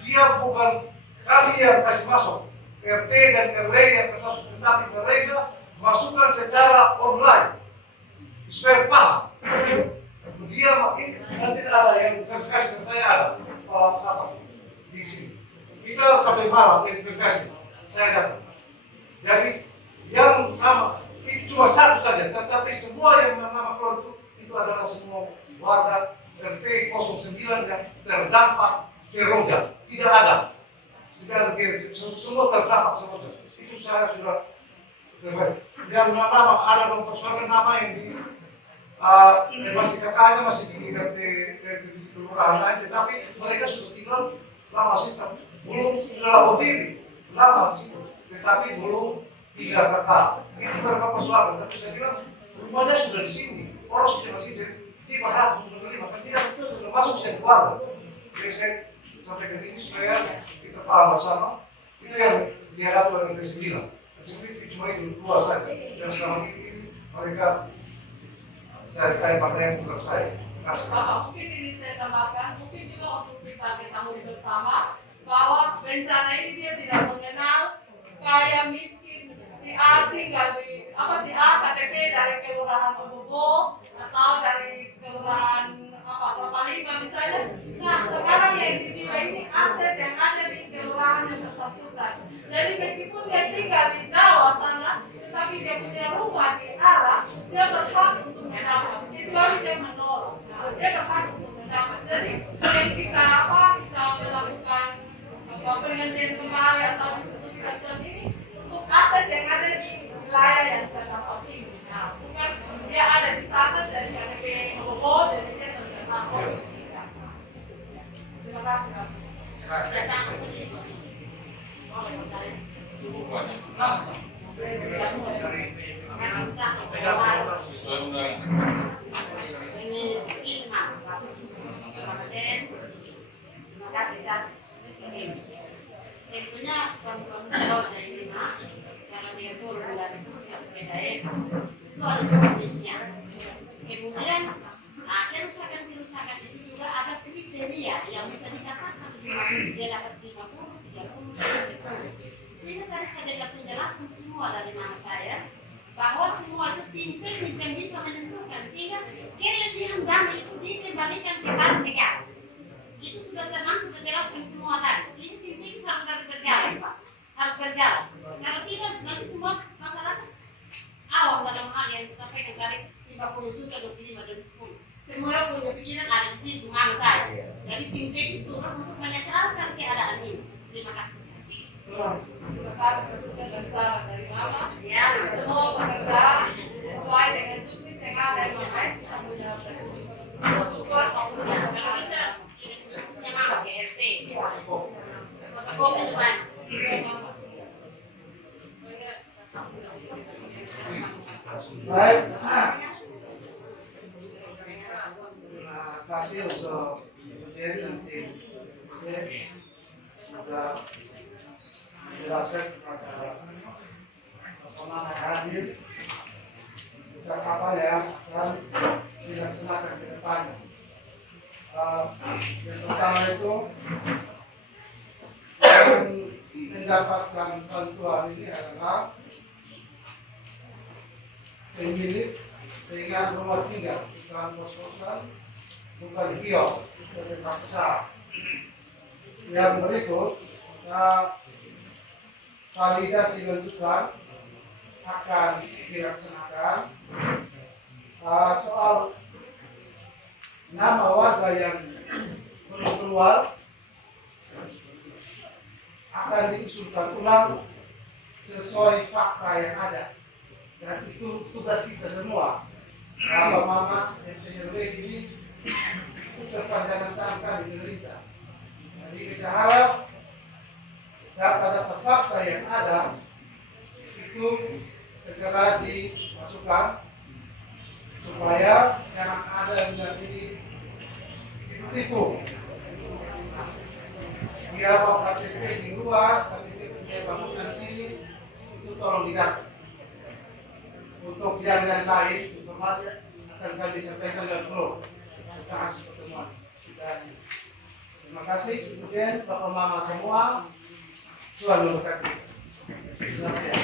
dia bukan kami yang kasih masuk, RT dan RW yang kasih masuk, tetapi mereka masukkan secara online supaya paham. Dia ini nanti ada yang verifikasi dan saya ada sama di sini. Kita sampai malam verifikasi saya datang. Jadi yang nama itu cuma satu saja, tetapi semua yang nama keluar itu adalah semua warga RT 09 yang terdampak seroja. Tidak ada semua terdampak seroja. Itu saya sudah terbaik. Yang nama ada mempersoalkan nama yang di masih kakaknya masih di RT di kelurahan lain, tetapi mereka sudah tinggal lama sih, belum sudah berdiri lama sih, tetapi belum pindah kakak. Itu mereka persoalan. Tapi saya bilang rumahnya sudah di sini, orang sudah masih di mana menerima, kan tidak masuk saya keluar. Jadi saya sampaikan ini supaya kita paham bersama. Itu yang dihadapi oleh RT 9. Sebenarnya cuma itu dua saja. Dan selama ini mereka saya kayak partner yang bukan saya. Bapak, mungkin ini saya tambahkan, mungkin juga untuk kita ketahui bersama bahwa bencana ini dia tidak mengenal kaya miskin. Si A tinggal di si A KTP dari kelurahan Obobo atau dari kelurahan Kelapa Lima misalnya. Nah sekarang yang dinilai ini aset yang ada di kelurahan yang bersangkutan. Jadi meskipun dia tinggal di Jawa sana, tapi dia punya rumah di Arah, dia berhak untuk mendapat. Kecuali dia menolak, dia berhak untuk mendapat. Jadi yang kita melakukan penghentian kembali atau diskusi ini untuk aset yang ada di wilayah yang terdampak ini. Nah, bukan dia ada di sana dari KTP Obobo, dari dia sudah mampu. Terima kasih. Datang ke sini. Oh, Cukup banyak. Ini Ilham, Kabupaten. Terima kasih, Cak. Tentunya kawan-kawan Seroja ini, Mas, karena dia turun dari kursi sepeda itu ada jenisnya. Kemudian, kerusakan itu juga ada kriteria yang bisa dikatakan dia dapat 50, 30, 10. Sehingga tadi saya dapat penjelasan semua dari mana saya bahwa semua itu tim teknis yang bisa menentukan sehingga sekali lagi yang damai itu dikembalikan ke bank negara. Itu sudah saya sudah jelaskan semua tadi. Jadi tim teknis harus berjalan, Pak. Harus berjalan. Kalau tidak nanti semua masyarakat awam dalam hal yang disampaikan tadi 50 juta, 25 dan 10. Semua punya pikiran ada di situ mana saya. Jadi tim teknis turun untuk menetralkan keadaan ini. Terima kasih. Terima kasih dan salam dari Mama. Ya, semua bekerja sesuai dengan juknis yang ada di baik punya syukur maupun yang Bisa Mama ke RT. Fotokopi juga. Baik. Terima kasih untuk Ibu nanti sudah menjelaskan kepada teman-teman yang hadir tentang apa yang akan dilaksanakan ke depannya. Yang pertama itu yang mendapatkan bantuan ini adalah pemilik dengan rumah tinggal, bukan kos-kosan, bukan kios, itu tempat besar. Yang berikut, validasi lanjutan akan dilaksanakan. Soal nama warga yang belum keluar akan diusulkan ulang sesuai fakta yang ada. Dan itu tugas kita semua. Bapak Mama RT RW ini perpanjangan di pemerintah. Jadi kita harap data-data fakta yang ada itu segera dimasukkan supaya jangan ada yang ini tipu-tipu. Dia bawa KTP di luar, tapi dia punya bangunan sini, itu tolong diganti. Untuk yang lain, informasi akan kami sampaikan dalam blog. Kita kasih pertemuan. Terima kasih. Kemudian Bapak Mama semua, Tuhan memberkati. Selamat siang.